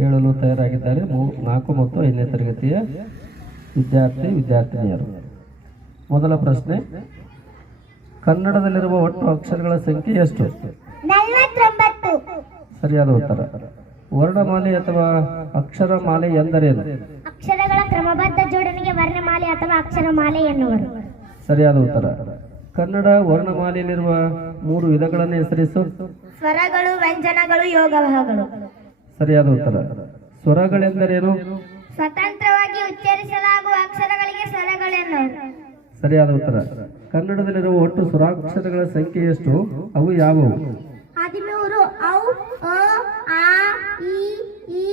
ಹೇಳಲು ತಯಾರಾಗಿದ್ದಾರೆ 4 ಮತ್ತು 5ನೇ ತರಗತಿಯ ವಿದ್ಯಾರ್ಥಿನಿಯರು. ಮೊದಲ ಪ್ರಶ್ನೆ, ಕನ್ನಡದಲ್ಲಿರುವ ಒಟ್ಟು ಅಕ್ಷರಗಳ ಸಂಖ್ಯೆ ಎಷ್ಟು? 49. ಸರಿಯಾದ ಉತ್ತರ. ವರ್ಣಮಾಲೆ ಅಥವಾ ಅಕ್ಷರಮಾಲೆ ಎಂದರೇನು? ಅಕ್ಷರಗಳ ಕ್ರಮಬದ್ಧ ಜೋಡಣೆಗೆ ವರ್ಣಮಾಲೆ ಅಥವಾ ಅಕ್ಷರಮಾಲೆ ಎನ್ನುವರು. ಸರಿಯಾದ ಉತ್ತರ. ಕನ್ನಡ ವರ್ಣಮಾಲೆಯಲ್ಲಿರುವ 3 ವಿಧಗಳನ್ನು ಹೆಸರಿಸು. ಸ್ವರಗಳು, ವ್ಯಂಜನಗಳು, ಯೋಗವಾಹಗಳು. ಸರಿಯಾದ ಉತ್ತರ. ಸ್ವರಗಳೆಂದರೇನು? ಸ್ವತಂತ್ರವಾಗಿ ಉಚ್ಚರಿಸಲಾಗುವ ಅಕ್ಷರಗಳಿಗೆ ಸ್ವರಗಳೆನ್ನುವರು. ಸರಿಯಾದ ಉತ್ತರ. ಕನ್ನಡದಲ್ಲಿರುವ ಒಟ್ಟು ಸ್ವರಾಕ್ಷರಗಳ ಸಂಖ್ಯೆ ಎಷ್ಟು? ಅವು ಯಾವುವು? 13. ಔ, ಅ, ಆ, ಇ, ಈ,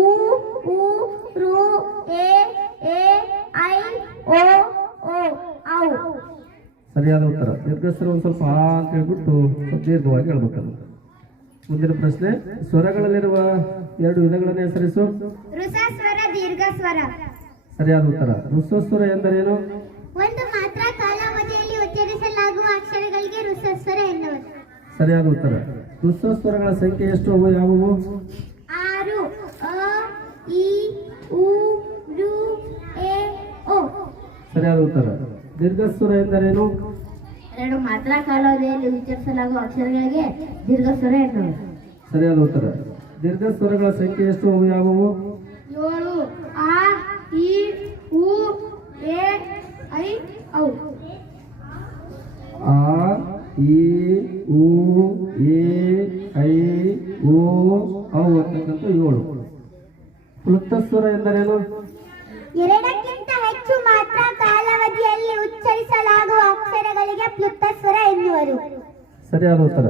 ಉ, ಊ, ಋ, ಎ, ಐ, ಓ, ಔ. ಸರಿಯಾದ ಉತ್ತರ. ನಿರ್ಗಸರು ಒಂದು ಸ್ವಲ್ಪ ಆ ಅಂತ ಹೇಳ್ಬಿಟ್ಟು ಸ್ವಲ್ಪ ದೀರ್ಘವಾಗಿ ಹೇಳ್ಬೇಕಲ್ಲ. ಮುಂದಿನ ಪ್ರಶ್ನೆ, ಸ್ವರಗಳಲ್ಲಿರುವ 2 ವಿಧಗಳನ್ನು ಹೆಸರಿಸು. ಋಸಸ್ವರ, ದೀರ್ಘಸ್ವರ. ಸರಿಯಾದ ಉತ್ತರ. ಋಸ್ವಸ್ವರ ಎಂದರೇನು? ಒಂದು ಮಾತ್ರ ಕಾಲಾವಧಿಯಲ್ಲಿ ಉಚ್ಚರಿಸಲಾಗುವ ಅಕ್ಷರಗಳಿಗೆ ಋಸಸ್ವರ ಎನ್ನುವರು. ಸರಿಯಾದ ಉತ್ತರ. ಋಸ್ವಸ್ವರಗಳ ಸಂಖ್ಯೆ ಎಷ್ಟು? ಅವು ಯಾವುವು? 6. ಅ, ಇ, ಉ, ಋ, ಎ, ಓ. ಸರಿಯಾದ ಉತ್ತರ. ದೀರ್ಘಸ್ವರ ಎಂದರೇನು? 2 ಮಾತ್ರ ಕಾಲಾವಧಿಯಲ್ಲಿ ಉಚ್ಚರಿಸಲಾಗುವ ಅಕ್ಷರಗಳಿಗೆ ದೀರ್ಘಸ್ವರ ಎನ್ನುವರು. ಸರಿಯಾದ ಉತ್ತರ. ದೀರ್ಘಸ್ವರಗಳ ಸಂಖ್ಯೆ ಎಷ್ಟು? ಅವು ಯಾವುವು? 7. ಆ, ಇ, ಉ, ಎ, ಐ, ಔ. ಆ, ಇ, ಉ, ಎ, ಐ, ಓ, ಔ ಅಂತಕ್ಕಂಥ 7. ಕ್ಲುಪ್ತಸ್ವರ ಎಂದರೇನು? 2ಕ್ಕಿಂತ ಹೆಚ್ಚು ಮಾತ್ರ ಕಾಲಾವಧಿಯಲ್ಲಿ ಉಚ್ಚರಿಸಲಾಗುವ ಅಕ್ಷರಗಳಿಗೆ ಕ್ಲುಪ್ತಸ್ವರ ಎನ್ನುವರು. ಸರಿಯಾದ ಉತ್ತರ.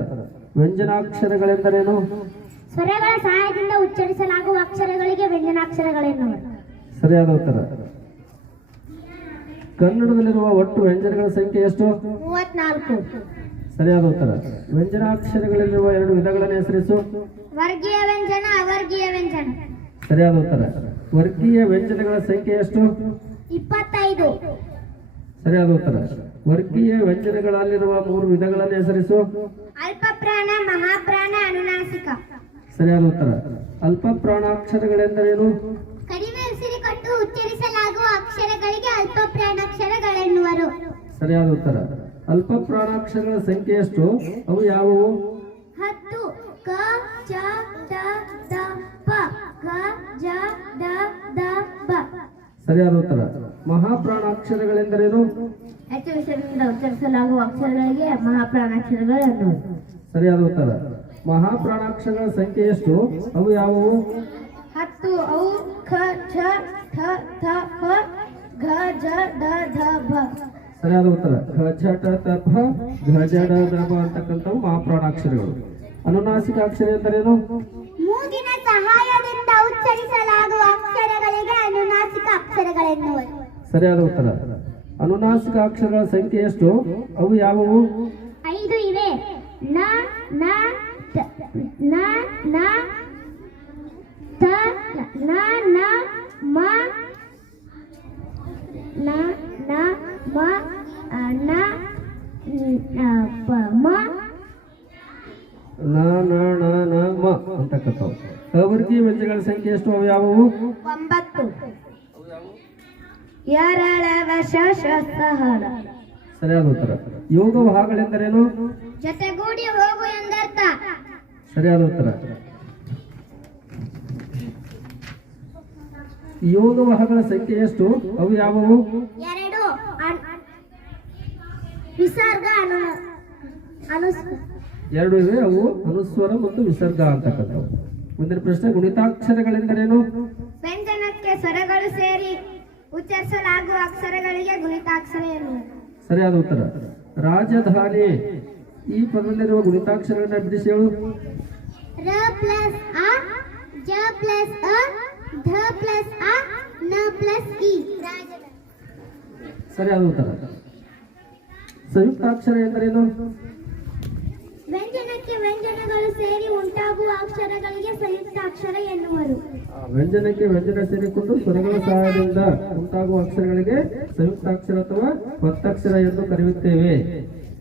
ವ್ಯಂಜನಾಕ್ಷರಗಳೆಂದರೇನು? ಸ್ವರಗಳ ಸಹಾಯದಿಂದ ಉಚ್ಚರಿಸಲಾಗುವ ಅಕ್ಷರಗಳಿಗೆ ವ್ಯಂಜನಾಕ್ಷರಗಳೆನ್ನುವರು. ಸರಿಯಾದ ಉತ್ತರ. ಕನ್ನಡದಲ್ಲಿರುವ ಒಟ್ಟು ವ್ಯಂಜನಗಳ ಸಂಖ್ಯೆ ಎಷ್ಟು? 34. ಸರಿಯಾದ ಉತ್ತರ. ವ್ಯಂಜನಾಕ್ಷರಗಳಲ್ಲಿರುವ 2 ವಿಧಗಳನ್ನು ಹೆಸರಿಸು. ವರ್ಗೀಯ ವ್ಯಂಜನ, ಅವರ್ಗೀಯ ವ್ಯಂಜನ. ಸರಿಯಾದ ಉತ್ತರ. ವರ್ಗೀಯ ವ್ಯಂಜನಗಳ ಸಂಖ್ಯೆ ಎಷ್ಟು? 25. ಸರಿಯಾದ ಉತ್ತರ. ವರ್ಗೀಯ ವ್ಯಂಜನಗಳಲ್ಲಿರುವ 3 ವಿಧಗಳನ್ನು ಹೆಸರಿಸು. ಅಲ್ಪಪ್ರಾಣ, ಮಹಾಪ್ರಾಣ, ಅನುನಾಸಿಕ. ಸರಿಯಾದ ಉತ್ತರ. ಅಲ್ಪ ಪ್ರಾಣಾಕ್ಷರಗಳೆಂದರೇನು? ಕಡಿಮೆ ಉಸಿರು ಕೊಟ್ಟು ಉಚ್ಚರಿಸಲಾಗುವ ಅಕ್ಷರಗಳಿಗೆ ಅಲ್ಪ ಪ್ರಾಣಾಕ್ಷರಗಳೆನ್ನುವರು. ಸರಿಯಾದ ಉತ್ತರ. ಅಲ್ಪ ಪ್ರಾಣಾಕ್ಷರಗಳ ಸಂಖ್ಯೆ ಎಷ್ಟು? ಅವು ಯಾವುವು? 10. ಕ, ಚ, ಟ, ದ, ಪ. ಗ, ಜ, ಡ, ದ, ಬ. ಸರಿಯಾದ ಉತ್ತರ. ಮಹಾಪ್ರಾಣಾಕ್ಷರಗಳೆಂದರೇನು? ಹೆಚ್ಚು ಉಸಿರಿನಿಂದ ಉಚ್ಚರಿಸಲಾಗುವ ಅಕ್ಷರಗಳಿಗೆ ಮಹಾಪ್ರಾಣಾಕ್ಷರಗಳು ಎನ್ನುವರು. ಸರಿಯಾದ ಉತ್ತರ. ಮಹಾಪ್ರಾಣಾಕ್ಷರಗಳ ಸಂಖ್ಯೆ ಎಷ್ಟು? ಅವು ಯಾವುವು? 10. ಔ, ಖ, ಛ, ಠ, ಥ, ಪ. ಘ, ಜ, ಡ, ಧ, ಬ. ಸರಿಯಾದ ಉತ್ತರ. ಘ, ಝ, ಟ, ತ, ಪ. ಘ, ಜ, ಡ, ಧ, ಬ ಅಂತಕ್ಕಂಥವು ಮಹಾಪ್ರಾಣಾಕ್ಷರಗಳು. ಅನುನಾಸಿಕ ಅಕ್ಷರ ಎಂದರೇನು? ಮೂಗಿನ ಸಹಾಯದಿಂದ ಉಚ್ಚರಿಸಲಾಗುವ ಅಕ್ಷರಗಳಿಗೆ ಅನುನಾಸಿಕ ಅಕ್ಷರಗಳೆನ್ನುವರು. ಸರಿಯಾದ ಉತ್ತರ. ಅನುನಾಸಿಕ ಅಕ್ಷರಗಳ ಸಂಖ್ಯೆ ಎಷ್ಟು? ಅವು ಯಾವುವು? 5 ಇವೆ. ನ, ನ, ತ, ನ, ನ, ತ, ನ, ನ, ಮ, ನ, ನ, ಮ, ನ, ಪ, ಮ. ನ, ನ, ಣ, ನ, ಮ ಅಂತಕ್ಕಂಥವು. ಅವರ್ಗೀಯ ವ್ಯಂಜನಗಳ ಸಂಖ್ಯೆ ಎಷ್ಟು? ಅವು ಯಾವುವು? 9. ಎರಳವ, ಶ, ಶ, ಸ, ಹ, ಳ. ಸರಿಯಾದ ಉತ್ತರ. ಯೋಗವಾಹಗಳೆಂದರೇನು? ಜೊತೆಗೂಡಿ ಹೋಗು ಎಂದರ್ಥ. ಸರಿಯಾದ ಉತ್ತರ. ಯೋಗವಾಹಗಳ ಸಂಖ್ಯೆ ಎಷ್ಟು? ಅವು ಯಾವುವು? 2. ವಿಸರ್ಗ, ಅನುಸ್ವರ. 2 ಇವೆ. ಅವು ಅನುಸ್ವರ ಮತ್ತು ವಿಸರ್ಗ ಅಂತಕ್ಕಂಥವು. ಮುಂದಿನ ಪ್ರಶ್ನೆ, ಗುಣಿತಾಕ್ಷರಗಳೆಂದರೇನು? ವ್ಯಂಜನಕ್ಕೆ ಸ್ವರಗಳು ಸೇರಿ ಉಚ್ಚರಿಸಲಾಗುವ ಅಕ್ಷರಗಳಿಗೆ ಗುಣಿತಾಕ್ಷರ ಎನ್ನುವರು. ಸರಿಯಾದ ಉತ್ತರ. ರಾಜಧಾನಿ ಈ ಪದದಲ್ಲಿರುವ ಗುಣಿತಾಕ್ಷರಗಳನ್ನ ಬಿಡಿಸಿ ಹೇಳು. ರ ಪ್ಲಸ್ ಅ, ಜ ಪ್ಲಸ್ ಅ, ಧ ಪ್ಲಸ್ ಅ, ನ ಪ್ಲಸ್ ಇ. ಸರಿಯಾದ ಉತ್ತರ. ಸಂಯುಕ್ತಾಕ್ಷರ ಎಂದರೇನು? ವ್ಯಂಜನಕ್ಕೆ ವ್ಯಂಜನಗಳು ಸೇರಿ ಉಂಟಾಗುವ ಅಕ್ಷರಗಳಿಗೆ ಸಂಯುಕ್ತಾಕ್ಷರ ಎನ್ನುವರು. ವ್ಯಂಜನಕ್ಕೆ ವ್ಯಂಜನ ಸೇರಿಕೊಂಡು ಸ್ವರಗಳ ಸಹಾಯದಿಂದ ಉಂಟಾಗುವ ಅಕ್ಷರಗಳಿಗೆ ಸಂಯುಕ್ತಾಕ್ಷರ ಅಥವಾ ಒತ್ತಕ್ಷರ ಎಂದು ಕರೆಯುತ್ತೇವೆ.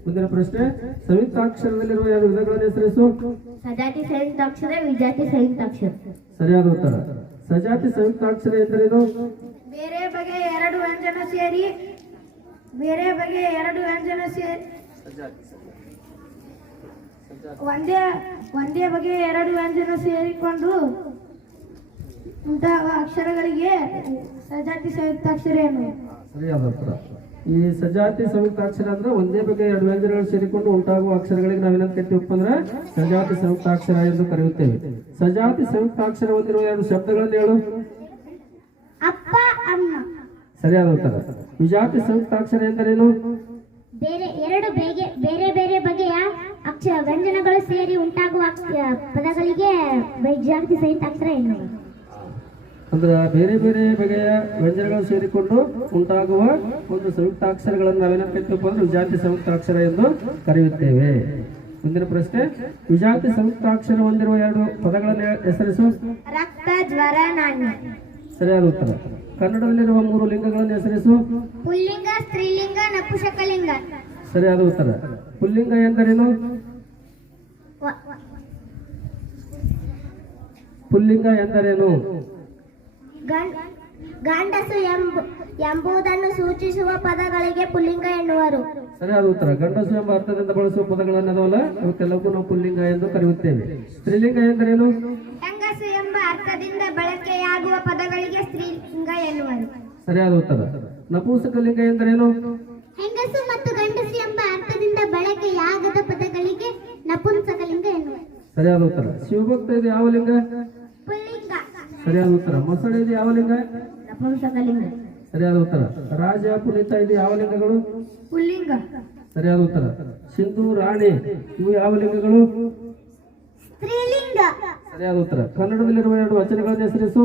ಮುಂದಿನ ಪ್ರಶ್ನೆ ಸಂಯುಕ್ತಾಕ್ಷರದಲ್ಲಿರುವ ಎರಡು ವಿಧಗಳನ್ನು ಹೆಸರಿಸು. ಸಜಾತಿ ಸಂಯುಕ್ತಾಕ್ಷರ, ವಿಜಾತಿ ಸಂಯುಕ್ತಾಕ್ಷರ. ಸರಿಯಾದ ಉತ್ತರ. ಸಜಾತಿ ಸಂಯುಕ್ತಾಕ್ಷರ ಎಂದರೇನು? ಬೇರೆ ಬಗೆಯ ಎರಡು ವ್ಯಂಜನ ಸೇರಿ ಒಂದೇ ಬಗೆಯ ಎರಡು ವ್ಯಂಜನ ಸೇರಿಕೊಂಡು ಉಂಟಾಗುವ ಅಕ್ಷರಗಳಿಗೆ ಸಜಾತಿ ಸಂಯುಕ್ತಾಕ್ಷರ ಎನ್ನುವರು. ಸರಿಯಾದ ಉತ್ತರ. ಈ ಸಜಾತಿ ಸಂಯುಕ್ತಾಕ್ಷರ ಅಂದ್ರೆ ಒಂದೇ ಬಗೆಯ ಎರಡು ವ್ಯಂಜನಗಳು ಸೇರಿಕೊಂಡು ಉಂಟಾಗುವ ಅಕ್ಷರಗಳಿಗೆ ನಾವೇನಂತ ಕರಿತೀವಪ್ಪ ಅಂದ್ರೆ ಸಜಾತಿ ಸಂಯುಕ್ತಾಕ್ಷರ ಎಂದು ಕರೆಯುತ್ತೇವೆ. ಸಜಾತಿ ಸಂಯುಕ್ತಾಕ್ಷರ ಹೊಂದಿರುವ ಎರಡು ಶಬ್ದಗಳನ್ನು ಹೇಳು. ಅಪ್ಪ, ಅಮ್ಮ. ಸರಿಯಾದ ಉತ್ತರ. ವಿಜಾತಿ ಸಂಯುಕ್ತಾಕ್ಷರ ಎಂದರೇನು? ಬೇರೆ ಬೇರೆ ಬಗೆಯ ವ್ಯಂಜನಗಳು ಸೇರಿ ಉಂಟಾಗುವ ಪದಗಳಿಗೆ ವಿಜಾತಿ ಸಂಯುಕ್ತಾಕ್ಷರ ಎನ್ನುವರು. ಅಂದ್ರೆ ಬೇರೆ ಬೇರೆ ಬಗೆಯ ವ್ಯಂಜನಗಳು ಸೇರಿಕೊಂಡು ಉಂಟಾಗುವ ಒಂದು ಸಂಯುಕ್ತಾಕ್ಷರಗಳನ್ನು ನಾವೇನ ಕರಿತೀವಪ್ಪ ಅಂದ್ರೆ ವಿಜಾತಿ ಸಂಯುಕ್ತಾಕ್ಷರ ಎಂದು ಕರೆಯುತ್ತೇವೆ. ಮುಂದಿನ ಪ್ರಶ್ನೆ ವಿಜಾತಿ ಸಂಯುಕ್ತಾಕ್ಷರ ಹೊಂದಿರುವ ಎರಡು ಪದಗಳನ್ನು ಹೆಸರಿಸು. ರಕ್ತ, ಜ್ವರ, ನಾಣ್ಯ. ಸರಿಯಾದ ಉತ್ತರ. ಕನ್ನಡದಲ್ಲಿರುವ ಮೂರು ಲಿಂಗಗಳನ್ನು ಹೆಸರಿಸು. ಪುಲ್ಲಿಂಗ, ಸ್ತ್ರೀಲಿಂಗ, ನಪುಂಸಕಲಿಂಗ. ಸರಿಯಾದ ಉತ್ತರ. ಪುಲ್ಲಿಂಗ ಎಂದರೇನು? ಪುಲ್ಲಿಂಗ ಎಂದರೇನು? ಗಂಡಸು ಎಂಬುದನ್ನು ಸೂಚಿಸುವ ಪದಗಳಿಗೆ ಪುಲ್ಲಿಂಗ ಎನ್ನುವರು. ಸರಿಯಾದ ಉತ್ತರ. ಗಂಡಸು ಎಂಬ ಅರ್ಥದಿಂದ ಬಳಸುವ ಪದಗಳನ್ನದವಲ್ಲ ಇವಕ್ಕೆಲ್ಲವೂ ನಾವು ಪುಲ್ಲಿಂಗ ಎಂದು ಕರೆಯುತ್ತೇವೆ. ಸ್ತ್ರೀಲಿಂಗ ಎಂದರೇನು? ಹೆಂಗಸು ಎಂಬ ಅರ್ಥದಿಂದ ಬಳಕೆಯಾಗುವ ಪದಗಳಿಗೆ ಸ್ತ್ರೀಲಿಂಗ ಎನ್ನುವರು. ಸರಿಯಾದ ಉತ್ತರ. ನಪುಂಸಕಲಿಂಗ ಎಂದರೇನು? ಹೆಂಗಸು ಮತ್ತು ಗಂಡಸು ಎಂಬ ಅರ್ಥದಿಂದ ಬಳಕೆಯಾಗದ ಪದಗಳಿಗೆ ನಪುಂಸಕಲಿಂಗ ಎನ್ನುವರು. ಸರಿಯಾದ ಉತ್ತರ. ಶಿವಭಕ್ತ ಇದು ಯಾವ ಲಿಂಗ? ಪುಲ್ಲಿಂಗ. ಸರಿಯಾದ ಉತ್ತರ. ಮೊಸಳೆ ಇದು ಯಾವ ಲಿಂಗ? ನಪುಂಸಕಲಿಂಗ. ಸರಿಯಾದ ಉತ್ತರ. ರಾಜ, ಪುನೀತ ಇದು ಯಾವ ಲಿಂಗಗಳು? ಪುಲ್ಲಿಂಗ. ಸರಿಯಾದ ಉತ್ತರ. ಸಿಂಧು, ರಾಣಿ ಇವು ಯಾವ ಲಿಂಗಗಳು? ಸ್ತ್ರೀಲಿಂಗ. ಸರಿಯಾದ ಉತ್ತರ. ಕನ್ನಡದಲ್ಲಿರುವ ಎರಡು ವಚನಗಳನ್ನು ಹೆಸರಿಸು.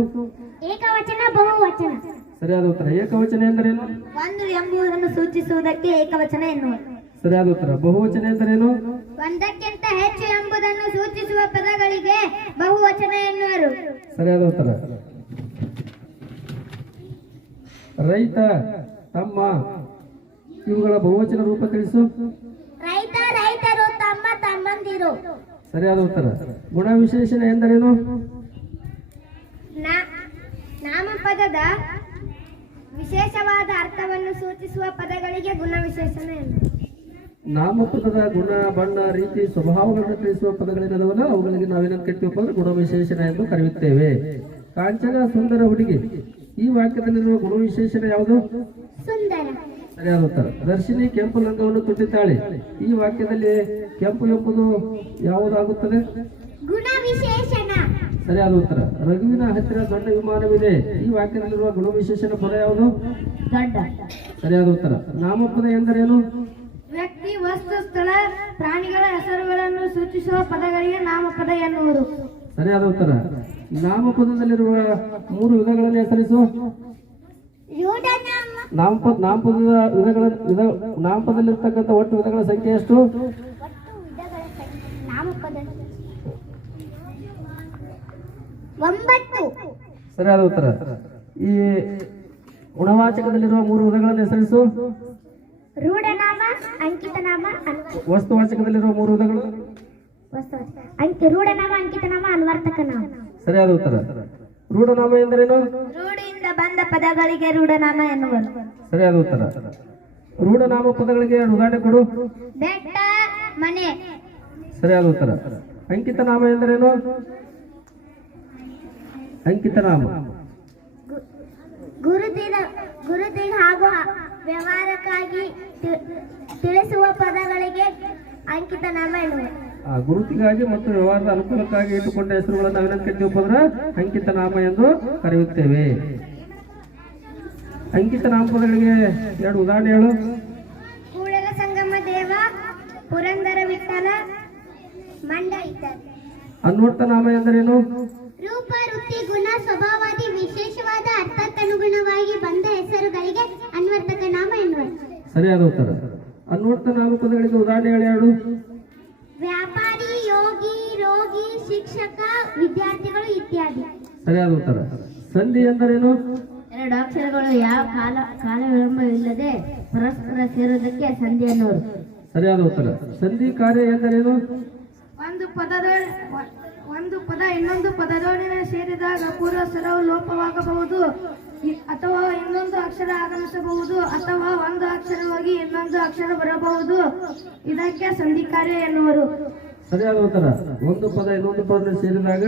ಏಕವಚನ, ಬಹುವಚನ. ಸರಿಯಾದ ಉತ್ತರ. ಏಕವಚನ ಎಂದರೇನು? ಒಂದು ಎಂಬುದನ್ನು ಸೂಚಿಸುವುದಕ್ಕೆ ಏಕವಚನ ಎನ್ನುವರು. ಸರಿಯಾದ ಉತ್ತರ. ಬಹುವಚನ ಎಂದರೇನು? ಒಂದಕ್ಕಿಂತ ಹೆಚ್ಚು ಎಂಬುದನ್ನು ಸೂಚಿಸುವ ಪದಗಳಿಗೆ ಬಹುವಚನ ಎನ್ನುವರು. ಸರಿಯಾದ ಉತ್ತರ. ರೈತ, ತಮ್ಮ ಇವುಗಳ ಬಹುವಚನ ರೂಪ ತಿಳಿಸು. ರೈತ, ರೈತರು, ತಮ್ಮ, ತಮ್ಮಂದಿರು. ಸರಿಯಾದ ಉತ್ತರ. ಗುಣ ವಿಶೇಷಣ ಎಂದರೇನು? ನಾಮಪದದ ವಿಶೇಷವಾದ ಅರ್ಥವನ್ನು ಸೂಚಿಸುವ ಪದಗಳಿಗೆ ಗುಣ ವಿಶೇಷಣ ಎನ್ನುವರು. ನಾಮಪದದ ಗುಣ, ಬಣ್ಣ, ರೀತಿ, ಸ್ವಭಾವಗಳನ್ನು ತಿಳಿಸುವ ಪದಗಳೇನದವಲ್ಲ ಅವುಗಳಿಗೆ ನಾವೇನಂತ ಕರಿತೀವಪ್ಪ ಅಂದ್ರೆ ಗುಣವಿಶೇಷಣ ಎಂದು ಕರೆಯುತ್ತೇವೆ. ಕಾಂಚನ, ಸುಂದರ ಹುಡುಗಿ ಈ ವಾಕ್ಯದಲ್ಲಿರುವ ಗುಣವಿಶೇಷಣ ಯಾವುದು? ಸುಂದರ. ಸರಿಯಾದ ಉತ್ತರ. ದರ್ಶಿನಿ ಕೆಂಪು ಲಂಗವನ್ನು ತೊಟ್ಟಿದ್ದಾಳೆ ಈ ವಾಕ್ಯದಲ್ಲಿ ಕೆಂಪು ಎಂಬುದು ಯಾವುದಾಗುತ್ತದೆ? ಗುಣ ವಿಶೇಷಣ. ಸರಿಯಾದ ಉತ್ತರ. ರಘುವಿನ ಹತ್ತಿರ ದೊಡ್ಡ ವಿಮಾನವಿದೆ ಈ ವಾಕ್ಯದಲ್ಲಿರುವ ಗುಣವಿಶೇಷಣ ಪದ ಯಾವುದು? ದೊಡ್ಡ. ಸರಿಯಾದ ಉತ್ತರ. ನಾಮಪದ ಎಂದರೇನು? ವ್ಯಕ್ತಿ, ವಸ್ತು, ಸ್ಥಳ, ಪ್ರಾಣಿಗಳ ಹೆಸರುಗಳನ್ನು ಸೂಚಿಸುವ ಪದಗಳಿಗೆ ನಾಮಪದ ಎನ್ನುವರು. ಸರಿಯಾದ ಉತ್ತರ. ನಾಮಪದದಲ್ಲಿರುವ ಮೂರು ವಿಧಗಳನ್ನು ಹೆಸರಿಸು. ನಾಮಪದದ ನಾಮಪದದಲ್ಲಿರ್ತಕ್ಕಂಥ ಒಟ್ಟು ವಿಧಗಳ ಸಂಖ್ಯೆ ಎಷ್ಟು? ಸರಿಯಾದ ಉತ್ತರ. ಈ ಗುಣವಾಚಕದಲ್ಲಿರುವ ಮೂರು ವಿಧಗಳನ್ನು ಹೆಸರಿಸು. ರೂಢನಾಮ, ಅಂಕಿತನಾಮ, ವಸ್ತುವಾಚಕದಲ್ಲಿರುವ ಮೂರು ವಿಧಗಳು. ರೂಢನಾಮ, ಅಂಕಿತನಾಮ, ಅನ್ವರ್ತಕನಾಮ. ಸರಿಯಾದ ಉತ್ತರ. ರೂಢನಾಮ ಎಂದರೇನು? ರೂಢಿಯಿಂದ ಬಂದ ಪದಗಳಿಗೆ ರೂಢನಾಮ ಎನ್ನುವರು. ಸರಿಯಾದ ಉತ್ತರ. ರೂಢನಾಮ ಪದಗಳಿಗೆ ಎರಡು ಉದಾಹರಣೆ ಕೊಡು. ಬೆಟ್ಟ, ಮನೆ. ಸರಿಯಾದ ಉತ್ತರ. ಅಂಕಿತನಾಮ ಎಂದರೇನು? ಅಂಕಿತನಾಮ ಗುರುತಿನ ಹಾಗೂ ವ್ಯವಹಾರಕ್ಕಾಗಿ ತಿಳಿಸುವ ಪದಗಳಿಗೆ ಅಂಕಿತನಾಮ ಎನ್ನುವರು. ಗುರುತಿಗಾಗಿ ಮತ್ತು ವ್ಯವಹಾರದ ಅನುಕೂಲಕ್ಕಾಗಿ ಇಟ್ಟುಕೊಂಡ ಹೆಸರುಗಳನ್ನು ನಾವೇನಂತ ಕರಿತೀವಪ್ಪ ಅಂದ್ರೆ ಅಂಕಿತನಾಮ ಎಂದು ಕರೆಯುತ್ತೇವೆ. ಅಂಕಿತ ನಾಮಪದಗಳಿಗೆ ಎರಡು ಉದಾಹರಣೆ ಹೇಳು. ಕೂಡಲ ಸಂಗಮ ದೇವ, ಪುರಂದರ ವಿಠಲ, ಮಂಡ ಇತ್ಯಾದಿ. ಅನ್ವರ್ಥ ನಾಮ ಎಂದರೇನು? ರೂಪ, ವೃತ್ತಿ, ಗುಣ, ಸ್ವಭಾವಾದಿ ವಿಶೇಷವಾದ ಅರ್ಥಕ್ಕನುಗುಣವಾಗಿ ಬಂದ ಹೆಸರುಗಳಿಗೆ ಅನ್ವರ್ತಕ ನಾಮ ಎನ್ನುವರು. ಸರಿಯಾದ ಉತ್ತರ. ಅನ್ವರ್ಥ ನಾಮಪದಗಳಿಗೆ ಉದಾಹರಣೆ ಹೇಳಿ ಎರಡು. ವ್ಯಾಪಾರಿ, ಯೋಗಿ, ರೋಗಿ, ಶಿಕ್ಷಕ, ವಿದ್ಯಾರ್ಥಿಗಳು ಇತ್ಯಾದಿ. ಸರಿಯಾದ ಉತ್ತರ. ಸಂಧಿ ಎಂದರೇನು? ಎರಡು ಅಕ್ಷರಗಳು ಯಾವ ಕಾಲ ವಿಳಂಬವಿಲ್ಲದೆ ಪರಸ್ಪರ ಸೇರುವುದಕ್ಕೆ ಸಂಧಿ ಎನ್ನುವರು. ಸರಿಯಾದ ಉತ್ತರ. ಸಂಧಿ ಕಾರ್ಯ ಎಂದರೇನು? ಒಂದು ಪದ ಇನ್ನೊಂದು ಪದದೊಡನೆ ಸೇರಿದಾಗ ಪೂರ್ವ ಸ್ವರವು ಲೋಪವಾಗಬಹುದು ಅಥವಾ ಇನ್ನೊಂದು ಅಕ್ಷರ ಆಗಮಿಸಬಹುದು ಅಥವಾ ಒಂದು ಅಕ್ಷರ ಹೋಗಿ ಇನ್ನೊಂದು ಅಕ್ಷರ ಬರಬಹುದು. ಇದಕ್ಕೆ ಸಂಧಿ ಕಾರ್ಯ ಎನ್ನುವರು. ಸರಿಯಾದ ಉತ್ತರ. ಒಂದು ಪದ ಇನ್ನೊಂದು ಪದ ಸೇರಿದಾಗ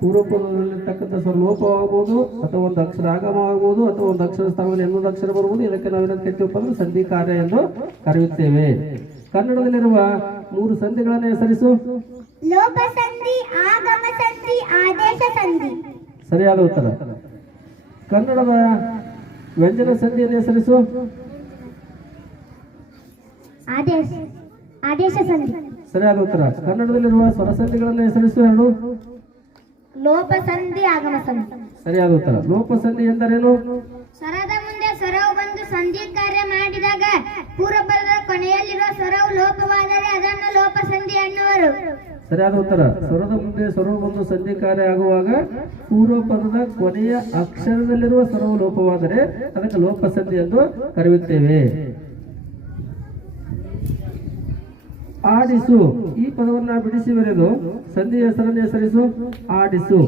ಪೂರ್ವ ಪದದಲ್ಲಿರ್ತಕ್ಕಂಥ ಸ್ವರ ಲೋಪವಾಗಬಹುದು ಅಥವಾ ಒಂದು ಅಕ್ಷರ ಆಗಮವಾಗಬಹುದು ಅಥವಾ ಒಂದು ಅಕ್ಷರ ಸ್ಥಾನದಲ್ಲಿ ಇನ್ನೊಂದು ಅಕ್ಷರ ಬರಬಹುದು. ಇದಕ್ಕೆ ನಾವೇನಂತ ಕರಿತೀವಪ್ಪ ಅಂದ್ರೆ ಸಂಧಿ ಕಾರ್ಯ ಎಂದು ಕರೆಯುತ್ತೇವೆ. ಕನ್ನಡದಲ್ಲಿರುವ 3 ಸಂಧಿಗಳನ್ನು ಹೆಸರಿಸು. ಲೋಪ ಸಂಧಿ, ಆಗಮ ಸಂಧಿ, ಆದೇಶ ಸಂಧಿ. ಸರಿಯಾದ ಉತ್ತರ. ಕನ್ನಡದ ವ್ಯಂಜನ ಸಂಧಿಯನ್ನು ಹೆಸರಿಸು. ಆದೇಶ ಸಂಧಿ. ಸರಿಯಾದ ಉತ್ತರ. ಕನ್ನಡದಲ್ಲಿರುವ ಸ್ವರ ಸಂಧಿಗಳನ್ನು ಹೆಸರಿಸು 2. ಲೋಪ ಸಂಧಿ, ಆಗಮ ಸಂಧಿ. ಸರಿಯಾದ ಉತ್ತರ. ಲೋಪ ಸಂಧಿ ಎಂದರೇನು? ಸ್ವರದ ಮುಂದೆ ಸ್ವರವು ಬಂದು ಸಂಧಿ ಕಾರ್ಯ ಮಾಡಿದಾಗ ಪೂರ್ವ ಪದದ ಕೊನೆಯಲ್ಲಿರುವ ಸ್ವರವು ಲೋಪವಾದರೆ ಅದನ್ನು ಲೋಪ ಸಂಧಿ ಎನ್ನುವರು. ಸರಿಯಾದ ಉತ್ತರ. ಸ್ವರದ ಮುಂದೆ ಸ್ವರವು ಬಂದು ಸಂಧಿ ಕಾರ್ಯ ಆಗುವಾಗ ಪೂರ್ವ ಪದದ ಕೊನೆಯ ಅಕ್ಷರದಲ್ಲಿರುವ ಸ್ವರವು ಲೋಪವಾದರೆ ಅದಕ್ಕೆ ಲೋಪ ಸಂಧಿ ಎಂದು ಕರೆಯುತ್ತೇವೆ. ಆಡಿಸು ಈ ಪದವನ್ನ ಬಿಡಿಸಿ ಬರೆದು ಸಂಧಿ ಹೆಸರನ್ನು ಹೆಸರಿಸು. ಆಡಿಸು.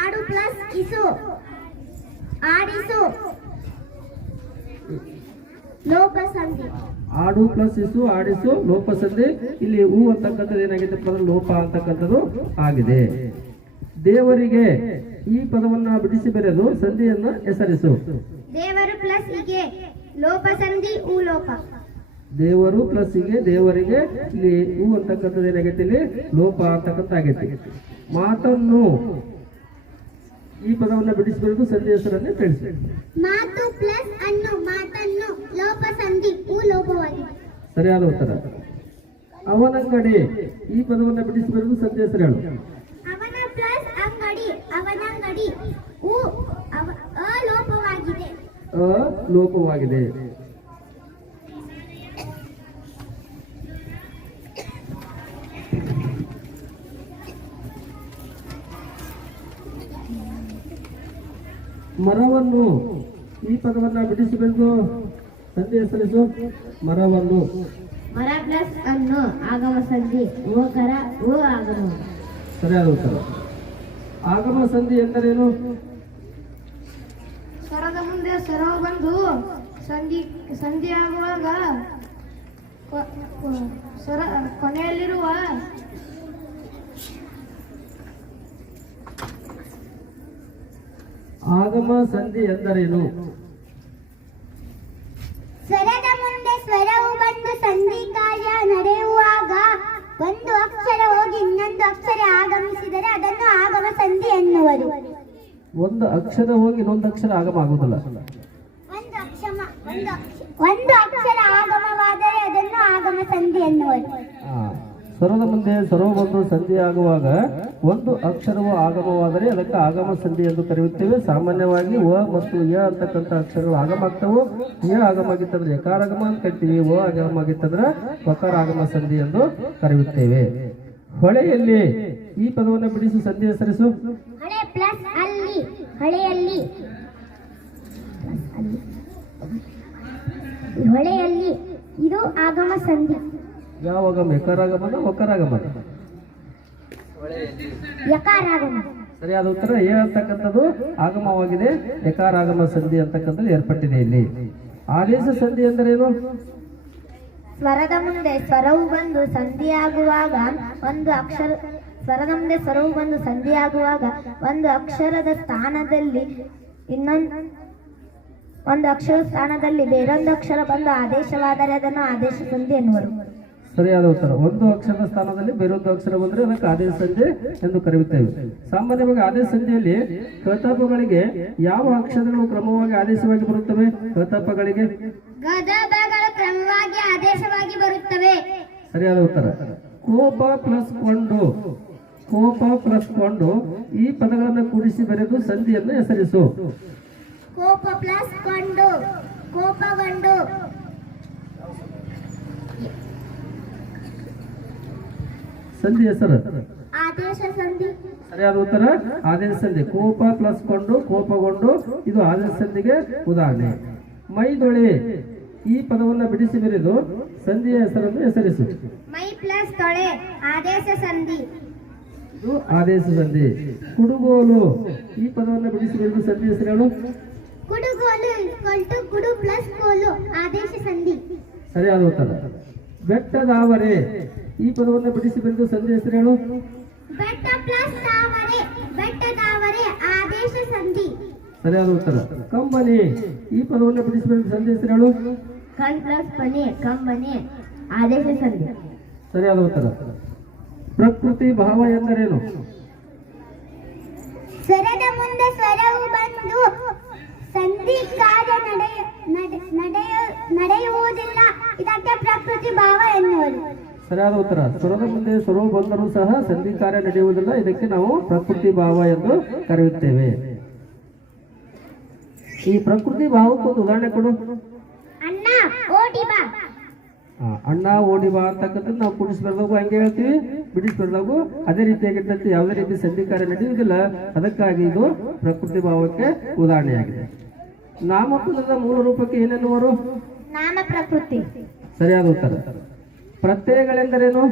ಆಡು ಪ್ಲಸ್ ಇಸು, ಆಡಿಸು. ಲೋಪ ಸಂಧಿ. ಆಡು ಪ್ಲಸ್ ಇಸು, ಆಡಿಸು, ಲೋಪ ಸಂಧಿ. ಇಲ್ಲಿ ಹೂ ಅಂತಕ್ಕಂಥದ್ದು ಏನಾಗಿದೆ ಪದ ಲೋಪ ಅಂತಕ್ಕಂಥದ್ದು ಆಗಿದೆ. ದೇವರಿಗೆ ಈ ಪದವನ್ನ ಬಿಡಿಸಿ ಬರೆದು ಸಂಧಿಯನ್ನ ಹೆಸರಿಸು. ದೇವರು ಪ್ಲಸ್ ಇಗೆ, ಲೋಪ ಸಂಧಿ, ಹೂ ಲೋಪ. ದೇವರು ಪ್ಲಸ್ ಗೆ ದೇವರಿಗೆ ಇಲ್ಲಿ ಹೂ ಅಂತಕ್ಕಂಥದ್ದು ಏನಾಗೈತಿ ಇಲ್ಲಿ ಲೋಪ ಅಂತಕ್ಕಂಥ ಆಗೈತಿ. ಮಾತನ್ನು ಈ ಪದವನ್ನ ಬಿಡಿಸಿ ಬರೆದು ಸಂಧಿ ಹೆಸರನ್ನೇ ತಿಳಿಸಿ. ಮಾತು ಪ್ಲಸ್ ಅನ್ನು, ಮಾತನ್ನು, ಲೋಪ ಸಂಧಿ, ಹೂ ಲೋಪವಾಗಿದೆ. ಸರಿಯಾದ ಉತ್ತರ. ಅವನಂಗಡಿ ಈ ಪದವನ್ನ ಬಿಡಿಸಿ ಬರೆದು ಸಂಧಿ ಹೆಸರು ಹೇಳು. ಅವನ ಪ್ಲಸ್ ಅಂಗಡಿ, ಅವನಂಗಡಿ, ಹೂ ಅಲೋಪವಾಗಿದೆ. ಲೋಪವಾಗಿದೆ. ಮರವನ್ನು ಈ ಪದವನ್ನ ಬಿಡಿಸಿ ಬರೆದು ಸಂಧಿ ಹೆಸರಿಸು. ಮರವನ್ನು. ಮರ ಪ್ಲಸ್ ಅನ್ನು, ಆಗಮ ಸಂಧಿ, ಓಕರ, ಓ ಆಗಮ. ಸರಿಯಾದ ಉತ್ತರ. ಆಗಮ ಸಂಧಿ ಎಂದರೇನು? ಸ್ವರದ ಮುಂದೆ ಸ್ವರವು ಬಂದು ಸಂಧಿ ಆಗುವಾಗ ಸ್ವರ ಕೊನೆಯಲ್ಲಿರುವ ಆಗಮ ಸಂಧಿ ಎಂದರೇನು? ಸ್ವರದ ಮುಂದೆ ಸ್ವರವು ಬಂದು ಸಂಧಿ ಕಾರ್ಯ ನಡೆಯುವಾಗ ಒಂದು ಅಕ್ಷರ ಹೋಗಿ ಇನ್ನೊಂದು ಅಕ್ಷರ ಆಗಮಿಸಿದರೆ ಅದನ್ನು ಆಗಮ ಸಂಧಿ ಎನ್ನುವರು. ಒಂದು ಅಕ್ಷರ ಹೋಗಿ ಇನ್ನೊಂದು ಅಕ್ಷರ ಆಗಮ ಆಗುವುದಿಲ್ಲ. ಒಂದು ಅಕ್ಷರ ಆಗಮವಾದರೆ ಅದನ್ನು ಆಗಮ ಸಂಧಿ ಎನ್ನುವರು. ಸ್ವರದ ಮುಂದೆ ಸ್ವರವು ಬಂದು ಸಂಧಿ ಆಗುವಾಗ ಒಂದು ಅಕ್ಷರವು ಆಗಮವಾದರೆ ಅದಕ್ಕೆ ಆಗಮ ಸಂಧಿ ಎಂದು ಕರೆಯುತ್ತೇವೆ. ಸಾಮಾನ್ಯವಾಗಿ ವ ಮತ್ತು ಯ ಅಂತಕ್ಕಂಥ ಅಕ್ಷರಗಳು ಆಗಮ ಆಗ್ತವೆ. ಯ ಆಗಮ ಆಗಿತ್ತಂದ್ರೆ ಯಕಾರಾಗಮ ಅಂತ ಕರಿತೀವಿ. ವ ಆಗಮ ಆಗಿತ್ತಂದ್ರೆ ವಕಾರ ಆಗಮ ಸಂಧಿ ಎಂದು ಕರೆಯುತ್ತೇವೆ. ಹೊಳೆಯಲ್ಲಿ ಈ ಪದವನ್ನು ಬಿಡಿಸಿ ಸಂಧಿ ಹೆಸರಿಸು. ಹಳೆ ಪ್ಲಸ್ ಅಲ್ಲಿ, ಹೊಳೆಯಲ್ಲಿ. ಹೊಳೆಯಲ್ಲಿ ಇದು ಆಗಮ ಸಂಧಿ. ಯಾವ ಆಗಮ? ಯಕಾರಾಗಮನ ವಕಾರಾಗಮನ? ಯಕಾರಾಗಮ. ಸರಿಯಾದ ಉತ್ತರ. ಎ ಅಂತಕ್ಕಂಥದ್ದು ಆಗಮವಾಗಿದೆ. ಯಕಾರಾಗಮ ಸಂಧಿ ಅಂತಕ್ಕಂಥದ್ದು ಏರ್ಪಟ್ಟಿದೆ ಇಲ್ಲಿ. ಆದೇಶ ಸಂಧಿ ಎಂದರೇನು? ಸ್ವರದ ಮುಂದೆ ಸ್ವರವು ಬಂದು ಸಂಧಿಯಾಗುವಾಗ ಒಂದು ಅಕ್ಷರ ಸ್ವರದ ಮುಂದೆ ಸ್ವರವು ಬಂದು ಸಂಧಿಯಾಗುವಾಗ ಒಂದು ಅಕ್ಷರದ ಸ್ಥಾನದಲ್ಲಿ ಒಂದು ಅಕ್ಷರ ಸ್ಥಾನದಲ್ಲಿ ಬೇರೊಂದು ಅಕ್ಷರ ಬಂದು ಆದೇಶವಾದರೆ ಅದನ್ನು ಆದೇಶ ಸಂಧಿ ಎನ್ನುವರು. ಸರಿಯಾದ ಉತ್ತರ. ಒಂದು ಅಕ್ಷರದ ಸ್ಥಾನದಲ್ಲಿ ಬೇರೊಂದು ಅಕ್ಷರ ಬಂದರೆ ಅದಕ್ಕೆ ಆದೇಶ ಸಂಧಿ ಎಂದು ಕರೆಯುತ್ತೇವೆ. ಸಾಮಾನ್ಯವಾಗಿ ಆದೇಶ ಸಂಧಿಯಲ್ಲಿ ಕತಾಪಗಳಿಗೆ ಯಾವ ಅಕ್ಷರಗಳು ಕ್ರಮವಾಗಿ ಆದೇಶವಾಗಿ ಬರುತ್ತವೆ? ಕತಾಪಗಳಿಗೆ ಗದಬಗಳು ಕ್ರಮವಾಗಿ ಆದೇಶವಾಗಿ ಬರುತ್ತವೆ. ಸರಿಯಾದ ಉತ್ತರ. ಕೋಪ ಪ್ಲಸ್ ಕೊಂಡು, ಕೋಪ ಪ್ಲಸ್ ಕೊಂಡು ಈ ಪದಗಳನ್ನು ಕೂಡಿಸಿ ಬರೆದು ಸಂಧಿಯನ್ನು ಹೆಸರಿಸು. ಕೋಪ ಪ್ಲಸ್ ಕೊಂಡು, ಕೋಪಗೊಂಡು. ಸಂಧಿ ಹೆಸರು ಆದೇಶ ಸಂಧಿ. ಸರಿಯಾದ ಉತ್ತರ. ಆದೇಶ ಸಂಧಿ. ಕೋಪ ಪ್ಲಸ್ ಕೊಂಡು, ಕೋಪಗೊಂಡು ಇದು ಆದೇಶ ಸಂಧಿಗೆ ಉದಾಹರಣೆ. ಮೈದೊಳೆ ಈ ಪದವನ್ನು ಬಿಡಿಸಿ ಬರೆದು ಸಂಧಿಯ ಹೆಸರನ್ನು ಹೆಸರಿಸು. ಮೈ ಪ್ಲಸ್ ತೊಳೆ ಆದೇಶ ಸಂಧಿ. ಇದು ಆದೇಶ ಸಂಧಿ. ಕುಡುಗೋಲು ಈ ಪದವನ್ನು ಬಿಡಿಸಿ ಬರೆದು ಸಂಧಿ ಹೆಸರು. ಕುಡುಗೋಲು ಕುಡು ಪ್ಲಸ್ ಕೋಲು ಆದೇಶ ಸಂಧಿ. ಸರಿಯಾದ ಉತ್ತರ. ಬೆಟ್ಟದಾವರೆ ಈ ಪದವನ್ನು ಬಿಡಿಸಿ ಬರೆದು ಸಂಧಿ ಹೆಸರು. ಬೆಟ್ಟ ಪ್ಲಸ್ ತಾವರೆ ಬೆಟ್ಟದಾವರೆ ಆದೇಶ ಸಂಧಿ. ಸರಿಯಾದ ಉತ್ತರ. ಕಂಬನಿ ಈ ಪದವನ್ನು ಬಿಡಿಸಿ ಬರೆದು ಸಂಧಿ ಹೆಸರು. ಕಣ್ ಪ್ಲಸ್ ಪನೆ ಕಂಬನೆ ಆದೇಶ ಸಂಧಿ. ಸರಿಯಾದ ಉತ್ತರ. ಪ್ರಕೃತಿ ಭಾವ ಎಂದರೇನು? ಸ್ವರದ ಮುಂದೆ ಸ್ವರವು ಬಂದು ಸಂಧಿ ಕಾರ್ಯ ನಡೆಯುವುದಿಲ್ಲ, ಇದಕ್ಕೆ ಪ್ರಕೃತಿ ಭಾವ ಎನ್ನುವುದು. ಸರಿಯಾದ ಉತ್ತರ. ಸ್ವರದ ಮುಂದೆ ಸ್ವರವು ಬಂದರೂ ಸಹ ಸಂಧಿ ಕಾರ್ಯ ನಡೆಯುವುದಿಲ್ಲ, ಇದಕ್ಕೆ ನಾವು ಪ್ರಕೃತಿ ಭಾವ ಎಂದು ಕರೆಯುತ್ತೇವೆ. ಈ ಪ್ರಕೃತಿ ಭಾವಕ್ಕೊಂದು ಉದಾಹರಣೆ ಕೊಡು. ಅಣ್ಣ ಓಡಿ ಬಾ. ಅಣ್ಣ ಓಡಿ ಬಾ ಅಂತಕ್ಕಂಥದ್ದು ನಾವು ಕೂಡಿಸಿ ಬರೆದಾಗ ಹಂಗೆ ಹೇಳ್ತೀವಿ, ಬಿಡಿಸಿ ಬರೆದಾಗ ಅದೇ ರೀತಿಯಾಗಿರ್ತಂತೆ. ಯಾವುದೇ ರೀತಿ ಸಂಧಿ ಕಾರ್ಯ ನಡೆಯುವುದಿಲ್ಲ, ಅದಕ್ಕಾಗಿ ಇದು ಪ್ರಕೃತಿ ಭಾವಕ್ಕೆ ಉದಾಹರಣೆಯಾಗಿದೆ. ನಾಮಪದದ ಮೂಲ ರೂಪಕ್ಕೆ ಏನೆನ್ನುವರು? ನಾಮ ಪ್ರಕೃತಿ. ಸರಿಯಾದ ಉತ್ತರ. ಪ್ರತ್ಯಯಗಳೆಂದರೇನು?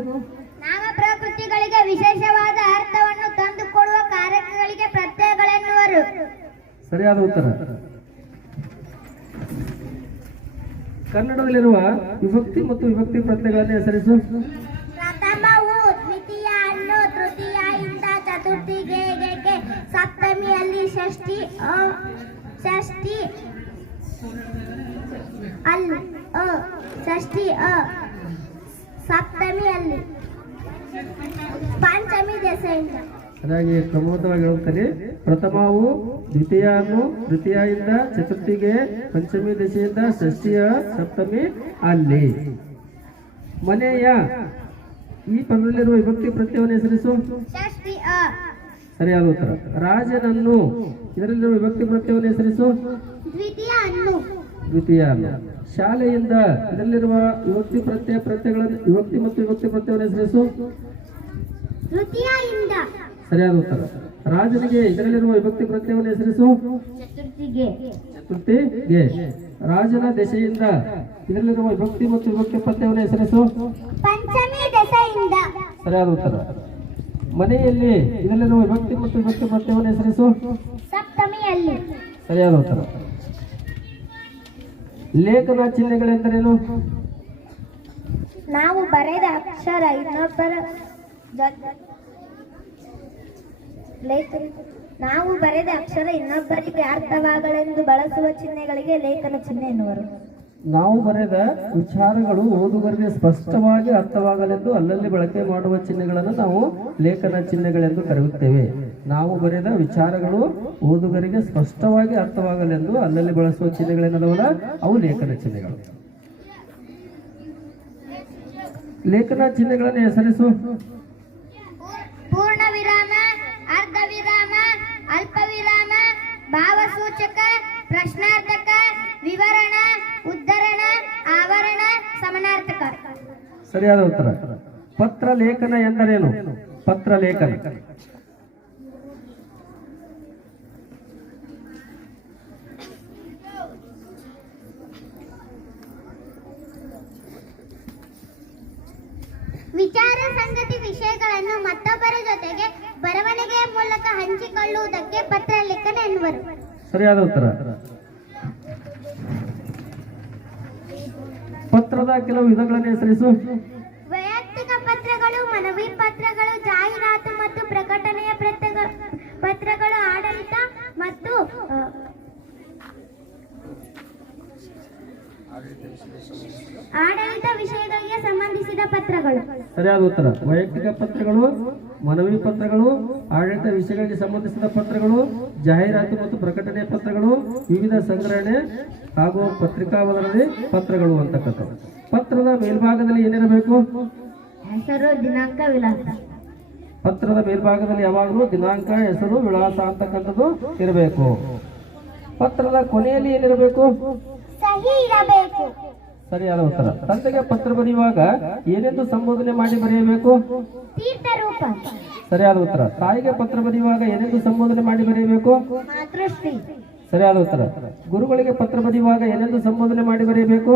ನಾಮ ಪ್ರಕೃತಿಗಳಿಗೆ ವಿಶೇಷವಾದ ಅರ್ಥವನ್ನು ತಂದುಕೊಡುವ ಕಾರ್ಯಗಳಿಗೆ ಪ್ರತ್ಯಯಗಳೆನ್ನುವರು. ಸರಿಯಾದ ಉತ್ತರ. ಕನ್ನಡದಲ್ಲಿರುವ ವಿಭಕ್ತಿ ಮತ್ತು ವಿಭಕ್ತಿ ಪ್ರತ್ಯಯಗಳನ್ನು ಹೆಸರಿಸು. ಪ್ರಥಮವು ದ್ವಿತೀಯ ಅನ್ನು ತೃತೀಯ ಇಂದ ಚತುರ್ಥಿಗೆ ಸಪ್ತಮಿಯಲ್ಲಿ ಷಷ್ಠಿ ಷಷ್ಠಿ ಅಲ್ಲಿ ಷಷ್ಠಿ ಸಪ್ತಮಿಯಲ್ಲಿ ಪಂಚಮಿ ದೆಸೆಯಿಂದ. ಹಾಗಾಗಿ ಕ್ರಮಬದ್ಧವಾಗಿ ಹೇಳುತ್ತಾರೆ. ಪ್ರಥಮವು ದ್ವಿತೀಯನ್ನು ತೃತೀಯಿಂದ ಚತುರ್ಥಿಗೆ, ಪಂಚಮಿ ದಶೆಯಿಂದ ಷಷ್ಠಿಯ, ಸಪ್ತಮಿ ಅಲ್ಲಿ. ಮನೆಯ ಈ ಪದದಲ್ಲಿರುವ ವಿಭಕ್ತಿ ಪ್ರತ್ಯಯವನ್ನು ಹೆಸರಿಸು. ಷಷ್ಠಿ ಸರಿಯಾದ ಉತ್ತರ. ರಾಜನನ್ನು ಇದರಲ್ಲಿರುವ ವಿಭಕ್ತಿ ಪ್ರತ್ಯಯವನ್ನು ಹೆಸರಿಸು. ದ್ವಿತೀಯ ಅನ್ನು. ದ್ವಿತೀಯ ಅನ್ನು. ಶಾಲೆಯಿಂದ ಇದರಲ್ಲಿರುವ ವಿಭಕ್ತಿ ಪ್ರತ್ಯಯಗಳನ್ನು ವಿಭಕ್ತಿ ಮತ್ತು ವಿಭಕ್ತಿ ಪ್ರತ್ಯಯವನ್ನು ಹೆಸರಿಸು. ತೃತೀಯ ಇಂದ. ಸರಿಯಾದ ಉತ್ತರ. ರಾಜನಿಗೆ ಇದರಲ್ಲಿರುವ ವಿಭಕ್ತಿ ಪ್ರತ್ಯಯವನ್ನು ಹೆಸರಿಸು. ಚತುರ್ಥಿಗೆ. ಚತುರ್ಥಿಗೆ. ರಾಜನ ದೆಸೆಯಿಂದ ಇದರಲ್ಲಿರುವ ವಿಭಕ್ತಿ ಮತ್ತು ವಿಭಕ್ತಿ ಪ್ರತ್ಯಯವನ್ನು ಹೆಸರಿಸು. ಪಂಚಮಿ ದೆಸೆಯಿಂದ. ಸರಿಯಾದ ಉತ್ತರ. ಮನೆಯಲ್ಲಿ ಇದರಲ್ಲಿರುವ ವಿಭಕ್ತಿ ಮತ್ತು ವಿಭಕ್ತಿ ಪ್ರತ್ಯಯವನ್ನು ಹೆಸರಿಸು. ಸಪ್ತಮಿಯಲ್ಲಿ. ಸರಿಯಾದ ಉತ್ತರ. ಲೇಖನ ಚಿಹ್ನೆಗಳೆಂದರೇನು? ನಾವು ಬರೆದ ಅಕ್ಷರ ಇನ್ನೊಬ್ಬರ ನಾವು ಬರೆದ ಅಕ್ಷರ ಇನ್ನೊಬ್ಬರಿಗೆ ಅರ್ಥವಾಗಲೆಂದು ಬಳಸುವ ಚಿಹ್ನೆಗಳಿಗೆ ಲೇಖನ ಚಿಹ್ನೆ ಎನ್ನುವರು. ನಾವು ಬರೆದ ವಿಚಾರಗಳು ಓದುಗರಿಗೆ ಸ್ಪಷ್ಟವಾಗಿ ಅರ್ಥವಾಗಲೆಂದು ಅಲ್ಲಲ್ಲಿ ಬಳಕೆ ಮಾಡುವ ಚಿಹ್ನೆಗಳನ್ನು ನಾವು ಲೇಖನ ಚಿಹ್ನೆಗಳೆಂದು ಕರೆಯುತ್ತೇವೆ. ನಾವು ಬರೆದ ವಿಚಾರಗಳು ಓದುಗರಿಗೆ ಸ್ಪಷ್ಟವಾಗಿ ಅರ್ಥವಾಗಲೆಂದು ಅಲ್ಲಲ್ಲಿ ಬಳಸುವ ಚಿಹ್ನೆಗಳೇನದವಲ್ಲ, ಅವು ಲೇಖನ ಚಿಹ್ನೆಗಳು. ಲೇಖನ ಚಿಹ್ನೆಗಳನ್ನು ಹೆಸರಿಸು. ಪೂರ್ಣ ವಿರಾಮ, ಅರ್ಧ ವಿರಾಮ, ಅಲ್ಪ ವಿರಾಮ, ಭಾವಸೂಚಕ, ಪ್ರಶ್ನಾರ್ಥಕ, ವಿವರಣ, ಉದ್ಧರಣ, ಆವರಣ, ಸಮಾನಾರ್ಥಕ. ಸರಿಯಾದ ಉತ್ತರ. ಪತ್ರ ಲೇಖನ ಎಂದರೇನು? ಪತ್ರ ಲೇಖನ ವಿಚಾರ, ಸಂಗತಿ, ವಿಷಯಗಳನ್ನು ಮತ್ತೊಬ್ಬರ ಜೊತೆಗೆ ಬರವಣಿಗೆಯ ಮೂಲಕ ಹಂಚಿಕೊಳ್ಳುವುದಕ್ಕೆ ಪತ್ರ ಲೇಖನ ಎನ್ನುವರು. ಸರಿಯಾದ ಉತ್ತರ. ಪತ್ರದ ಕೆಲವು ವಿಧಗಳನ್ನು ಹೆಸರಿಸು. ವೈಯಕ್ತಿಕ ಪತ್ರಗಳು, ಮನವಿ ಪತ್ರಗಳು, ಜಾಹೀರಾತು ಮತ್ತು ಪ್ರಕಟಣೆಯ ಪತ್ರಗಳು, ಆಡಳಿತ ಮತ್ತು ಆಡಳಿತ ವಿಷಯಗಳಿಗೆ ಸಂಬಂಧಿಸಿದ ಪತ್ರಗಳು. ಸರಿಯಾದ ಉತ್ತರ. ವೈಯಕ್ತಿಕ ಪತ್ರಗಳು, ಮನವಿ ಪತ್ರಗಳು, ಆಡಳಿತ ವಿಷಯಗಳಿಗೆ ಸಂಬಂಧಿಸಿದ ಪತ್ರಗಳು, ಜಾಹೀರಾತು ಮತ್ತು ಪ್ರಕಟಣೆಯ ಪತ್ರಗಳು, ವಿವಿಧ ಸಂಗ್ರಹಣೆ ಹಾಗೂ ಪತ್ರಿಕಾ ವರದಿ ಪತ್ರಗಳು ಅಂತಕ್ಕಂಥವು. ಪತ್ರದ ಮೇಲ್ಭಾಗದಲ್ಲಿ ಏನಿರಬೇಕು? ಹೆಸರು, ದಿನಾಂಕ, ವಿಳಾಸ. ಪತ್ರದ ಮೇಲ್ಭಾಗದಲ್ಲಿ ಯಾವಾಗಲೂ ದಿನಾಂಕ, ಹೆಸರು, ವಿಳಾಸ ಅಂತಕ್ಕಂಥದ್ದು ಇರಬೇಕು. ಪತ್ರದ ಕೊನೆಯಲ್ಲಿ ಏನಿರಬೇಕು? ಸಹಿ ಇರಬೇಕು. ಸರಿಯಾದ ಉತ್ತರ. ತಂದೆಗೆ ಪತ್ರ ಬರೆಯುವಾಗ ಏನೆಂದು ಸಂಬೋಧನೆ ಮಾಡಿ ಬರೆಯಬೇಕು? ತೀರ್ಥರೂಪ. ಸರಿಯಾದ ಉತ್ತರ. ತಾಯಿಗೆ ಪತ್ರ ಬರೆಯುವಾಗ ಏನೆಂದು ಸಂಬೋಧನೆ ಮಾಡಿ ಬರೆಯಬೇಕು? ಮಾತೃಶ್ರೀ. ಸರಿಯಾದ ಉತ್ತರ. ಗುರುಗಳಿಗೆ ಪತ್ರ ಬರೆಯುವಾಗ ಏನೆಂದು ಸಂಬೋಧನೆ ಮಾಡಿ ಬರೆಯಬೇಕು?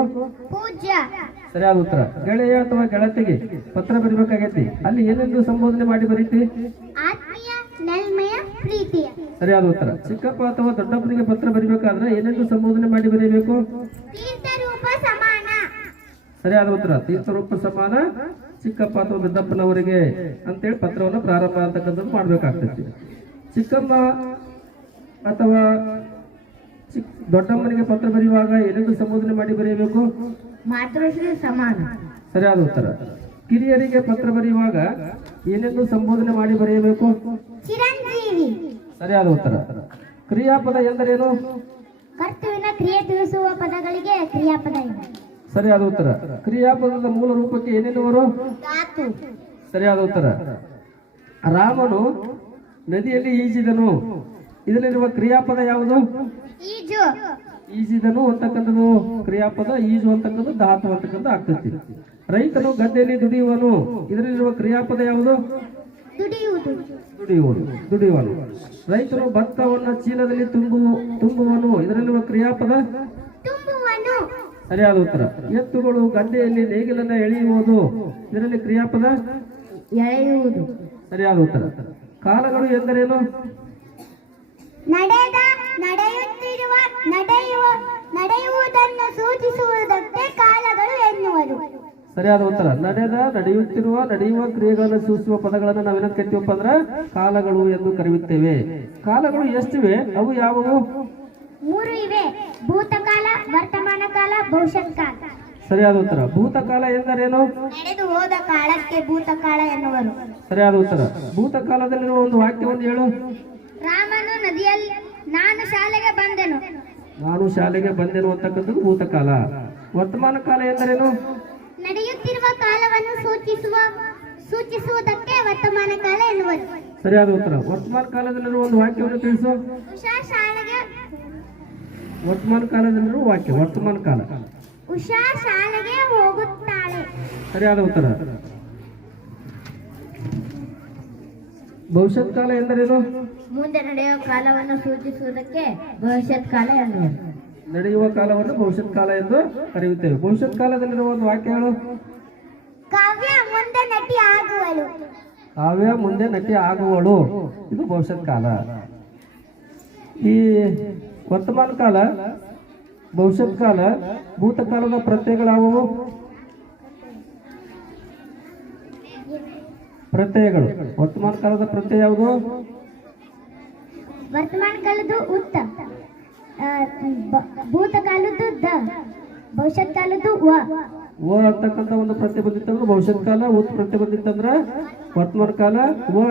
ಪೂಜ್ಯ. ಸರಿಯಾದ ಉತ್ತರ. ಗೆಳೆಯ ಅಥವಾ ಗೆಳತಿಗೆ ಪತ್ರ ಬರಿಬೇಕಾಗೈತಿ, ಅಲ್ಲಿ ಏನೆಂದು ಸಂಬೋಧನೆ ಮಾಡಿ ಬರೀತಿ? ಆತ್ಮೀಯ, ನಲ್ಮೆಯ, ಪ್ರೀತಿಯ. ಸರಿಯಾದ ಉತ್ತರ. ಚಿಕ್ಕಪ್ಪ ಅಥವಾ ದೊಡ್ಡಪ್ಪನಿಗೆ ಪತ್ರ ಬರಿಬೇಕಾದ್ರೆ ಏನೆಂದು ಸಂಬೋಧನೆ ಮಾಡಿ ಬರೀಬೇಕು? ತೀರ್ಥರೂಪ ಸಮಾನ. ಸರಿಯಾದ ಉತ್ತರ. ತೀರ್ಥರೂಪ ಸಮಾನ ಚಿಕ್ಕಪ್ಪ ಅಥವಾ ದೊಡ್ಡಪ್ಪನವರಿಗೆ ಅಂತೇಳಿ ಪತ್ರವನ್ನು ಪ್ರಾರಂಭ ಅಂತಕ್ಕಂಥದ್ದು ಮಾಡ್ಬೇಕಾಗ್ತೈತಿ. ಚಿಕ್ಕಮ್ಮ ಅಥವಾ ದೊಡ್ಡಮ್ಮನಿಗೆ ಪತ್ರ ಬರೆಯುವಾಗ ಏನೆಂದು ಸಂಬೋಧನೆ ಮಾಡಿ ಬರೆಯಬೇಕು? ಮಾತೃಶ್ರೀ ಸಮಾನ. ಸರಿಯಾದ ಉತ್ತರ. ಕಿರಿಯರಿಗೆ ಪತ್ರ ಬರೆಯುವಾಗ ಏನೆಂದು ಸಂಬೋಧನೆ ಮಾಡಿ ಬರೆಯಬೇಕು? ಚಿರಂಜೀವಿ. ಸರಿಯಾದ ಉತ್ತರ. ಕ್ರಿಯಾಪದ ಎಂದರೇನು? ಕರ್ತುವಿನ ಕ್ರಿಯೆ ತಿಳಿಸುವ ಪದಗಳಿಗೆ ಕ್ರಿಯಾಪದ ಇದೆ. ಸರಿಯಾದ ಉತ್ತರ. ಕ್ರಿಯಾಪದದ ಮೂಲ ರೂಪಕ್ಕೆ ಏನೇನುವರು? ಧಾತು. ಸರಿಯಾದ ಉತ್ತರ. ರಾಮನು ನದಿಯಲ್ಲಿ ಈಜಿದನು, ಇದರಲ್ಲಿರುವ ಕ್ರಿಯಾಪದ ಯಾವುದು? ಈಜು. ಈಜಿದನು ಅಂತಕ್ಕಂಥದ್ದು ಕ್ರಿಯಾಪದ, ಈಜು ಅಂತಕ್ಕಂಥದ್ದು ಧಾತು ಅಂತಕ್ಕಂಥ ಆಗ್ತೈತಿ. ರೈತನು ಗದ್ದೆಯಲ್ಲಿ ದುಡಿಯುವನು, ಇದರಲ್ಲಿರುವ ಕ್ರಿಯಾಪದ ಯಾವುದು? ದುಡಿಯುವುದು. ದುಡಿಯುವನು. ರೈತನು ಭತ್ತವನ್ನು ಚೀಲದಲ್ಲಿ ತುಂಬುವನು, ಇದರಲ್ಲಿರುವ ಕ್ರಿಯಾಪದ? ತುಂಬುವನು. ಸರಿಯಾದ ಉತ್ತರ. ಎತ್ತುಗಳು ಗದ್ದೆಯಲ್ಲಿ ನೇಗಿಲನ್ನ ಎಳೆಯುವುದು, ಇದರಲ್ಲಿ ಕ್ರಿಯಾಪದ? ಎಳೆಯುವುದು. ಸರಿಯಾದ ಉತ್ತರ. ಕಾಲಗಳು ಎಂದರೇನು? ನಡೆದ, ನಡೆಯುತ್ತಿರುವ, ನಡೆಯುವುದನ್ನು ಸೂಚಿಸುವುದಕ್ಕೆ ಕಾಲಗಳು ಎನ್ನುವರು. ಸರಿಯಾದ ಉತ್ತರ. ನಡೆದ, ನಡೆಯುತ್ತಿರುವ, ನಡೆಯುವ ಕ್ರಿಯೆಗಳನ್ನು ಸೂಚಿಸುವ ಪದಗಳನ್ನು ನಾವೇನಂತ ಕರಿತೀವಪ್ಪ ಅಂದ್ರೆ ಕಾಲಗಳು ಎಂದು ಕರೆಯುತ್ತೇವೆ. ಕಾಲಗಳು ಎಷ್ಟಿವೆ? ಅವು ಯಾವುವು? 3 ಇವೆ: ಭೂತಕಾಲ, ವರ್ತಮಾನ ಕಾಲ, ಭವಿಷ್ಯತ್ ಕಾಲ. ಸರಿಯಾದ ಉತ್ತರ. ಭೂತಕಾಲ ಎಂದರೇನು? ನಡೆದು ಹೋದ ಕಾಲಕ್ಕೆ ಭೂತಕಾಲ ಎನ್ನುವರು. ಸರಿಯಾದ ಉತ್ತರ. ಭೂತಕಾಲದಲ್ಲಿರುವ ಒಂದು ವಾಕ್ಯವನ್ನು ಹೇಳು. ರಾಮನು ನದಿಯಲ್ಲಿ ನಾನು ಶಾಲೆಗೆ ಬಂದೆನು. ನಾನು ಶಾಲೆಗೆ ಬಂದೆನು ಅಂತಕ್ಕಂಥದ್ದು ಭೂತಕಾಲ. ವರ್ತಮಾನ ಕಾಲ ಎಂದರೇನು? ನಡೆಯುತ್ತಿರುವ ಕಾಲವನ್ನು ಸೂಚಿಸುವುದಕ್ಕೆ ವರ್ತಮಾನ ಕಾಲ ಎನ್ನುವರು. ಸರಿಯಾದ ಉತ್ತರ. ವರ್ತಮಾನ ಕಾಲದಲ್ಲಿರುವ ಒಂದು ವಾಕ್ಯವನ್ನು ತಿಳಿಸು. ಉಷಾ ಶಾಲೆಗೆ ವರ್ತಮಾನ ಕಾಲದಲ್ಲಿರುವ ವಾಕ್ಯ ವರ್ತಮಾನ ಕಾಲ. ಉಷಾ ಶಾಲೆಗೆ ಹೋಗುತ್ತಾಳೆ. ಸರಿಯಾದ ಉತ್ತರ. ಭವಿಷ್ಯತ್ ಕಾಲ ಎಂದರೇನು? ಮುಂದೆ ನಡೆಯುವ ಕಾಲವನ್ನು ಸೂಚಿಸುವುದಕ್ಕೆ ಭವಿಷ್ಯತ್ ಕಾಲ ಎನ್ನುವರು. ನಡೆಯುವ ಕಾಲವನ್ನು ಭವಿಷ್ಯತ್ ಕಾಲ ಎಂದು ಕರೆಯುತ್ತೇವೆ. ಭವಿಷ್ಯತ್ ಕಾಲದಲ್ಲಿರುವ ಒಂದು ವಾಕ್ಯ ಹೇಳು. ಕಾವ್ಯ ಮುಂದೆ ನಟಿ ಆಗುವಳು. ಕಾವ್ಯ ಮುಂದೆ ನಟಿ ಆಗುವಳು, ಇದು ಭವಿಷ್ಯತ್ ಕಾಲ. ಈ ವರ್ತಮಾನ ಕಾಲ, ಭವಿಷ್ಯತ್ ಕಾಲ, ಭೂತಕಾಲದ ಪ್ರತ್ಯಯಗಳಾವುವು? ಪ್ರತ್ಯಯಗಳು. ವರ್ತಮಾನ ಕಾಲದ ಪ್ರತ್ಯಯ ಯಾವುದು? ವರ್ತಮಾನ ಕಾಲದ್ದು ಉತ್ತ, ಭೂತಕಾಲದ್ದು ದ, ಭವಿಷ್ಯತ್ ಕಾಲದ್ದು ವ. ಅಂತಕ್ಕಂಥ ಒಂದು ಪ್ರತ್ಯಯ ಬಂದಿತ್ತಂದ್ರೆ ಭವಿಷ್ಯತ್ ಕಾಲ, ಉತ್ ಪ್ರತ್ಯಯ ಬಂದಿತ್ತಂದ್ರ ವರ್ತಮಾನ ಕಾಲ,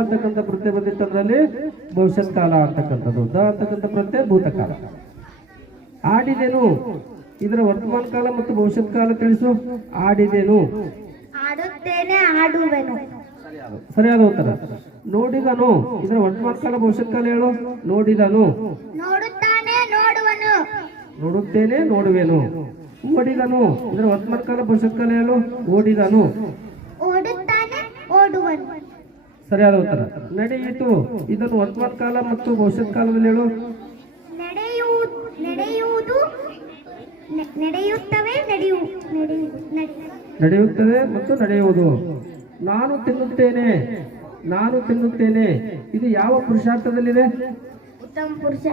ಅಂತಕ್ಕಂಥ ಪ್ರತ್ಯಯ ಬಂದಿತ್ತಂದ್ರಲ್ಲಿ ಭವಿಷ್ಯತ್ ಕಾಲ ಅಂತಕ್ಕಂಥದ್ದು, ದ ಅಂತಕ್ಕಂಥ ಪ್ರತ್ಯಯ ಭೂತಕಾಲ. ಆಡಿದೆನು, ಇದರ ವರ್ತಮಾನ ಕಾಲ ಮತ್ತು ಭವಿಷ್ಯತ್ ಕಾಲ ತಿಳಿಸು. ಆಡಿದೆನು. ಆಡುತ್ತೇನೆ, ಆಡುವೆನು. ಸರಿಯಾದ ಉತ್ತರ. ನೋಡಿದನು, ಇದರ ವರ್ತಮಾನ ಕಾಲ ಭವಿಷ್ಯತ್ ಕಾಲ ಹೇಳು. ನೋಡಿದನು. ನೋಡುತ್ತಾನೆ, ನೋಡುವನು. ನೋಡುತ್ತೇನೆ, ನೋಡುವೆನು. ಓಡಿದನು, ಇದರ ವರ್ತಮಾನ ಕಾಲ ಭವಿಷ್ಯತ್ ಕಾಲ ಹೇಳು. ಓಡಿದನು. ಓಡುತ್ತಾನೆ, ಓಡುವನು. ಸರಿಯಾದ ಉತ್ತರ. ನಡೆಯಿತು, ಇದನ್ನು ವರ್ತಮಾನ ಕಾಲ ಮತ್ತು ಭವಿಷ್ಯತ್ ಕಾಲದಲ್ಲಿ ಹೇಳು. ನಡೆಯುವುದು, ನಡೆಯುತ್ತವೆ, ನಡೆಯುತ್ತದೆ ಮತ್ತು ನಡೆಯುವುದು. ನಾನು ತಿನ್ನುತ್ತೇನೆ, ನಾನು ತಿನ್ನುತ್ತೇನೆ, ಇದು ಯಾವ ಪುರುಷಾರ್ಥದಲ್ಲಿದೆ? ಉತ್ತಮ ಪುರುಷ.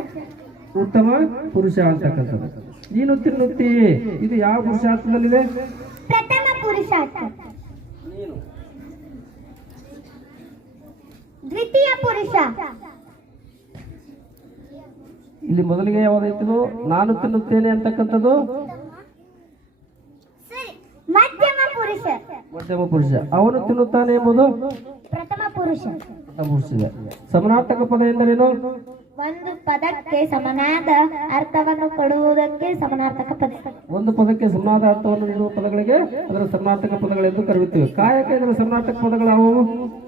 ಉತ್ತಮ ಪುರುಷ ಅಂತಕ್ಕಂಥದ್ದು. ನೀನು ತಿನ್ನುತ್ತೀಯೇ, ಇದು ಯಾವ ಪುರುಷಾರ್ಥದಲ್ಲಿದೆ? ಪ್ರಥಮ ಪುರುಷಾರ್ಥ. ದ್ವಿತೀಯ ಪುರುಷ. ಇಲ್ಲಿ ಮೊದಲಿಗೆ ಯಾವ್ದಾಯ್ತು? ನಾನು ತಿನ್ನುತ್ತೇನೆ ಅಂತಕ್ಕಂಥದ್ದು ಮಧ್ಯಮ ಪುರುಷ. ಮಧ್ಯಮ ಪುರುಷ. ಅವನು ತಿನ್ನುತ್ತಾನೆ ಎಂಬುದು ಪ್ರಥಮ ಪುರುಷ. ಸಮನಾರ್ಥಕ ಪದ ಎಂದರೇನು? ಒಂದು ಪದಕ್ಕೆ ಸಮನಾದ ಅರ್ಥವನ್ನು ಕೊಡುವುದಕ್ಕೆ ಸಮನಾರ್ಥಕ ಪದ. ಒಂದು ಪದಕ್ಕೆ ಸಮನಾದ ಅರ್ಥವನ್ನು ನೀಡುವ ಪದಗಳಿಗೆ ಅದರ ಸಮನಾರ್ಥಕ ಪದಗಳೆಂದು ಕರೆಯುತ್ತೇವೆ. ಕಾಯಕ ಇದರ ಸಮನಾರ್ಥಕ ಪದಗಳು ಯಾವುವು?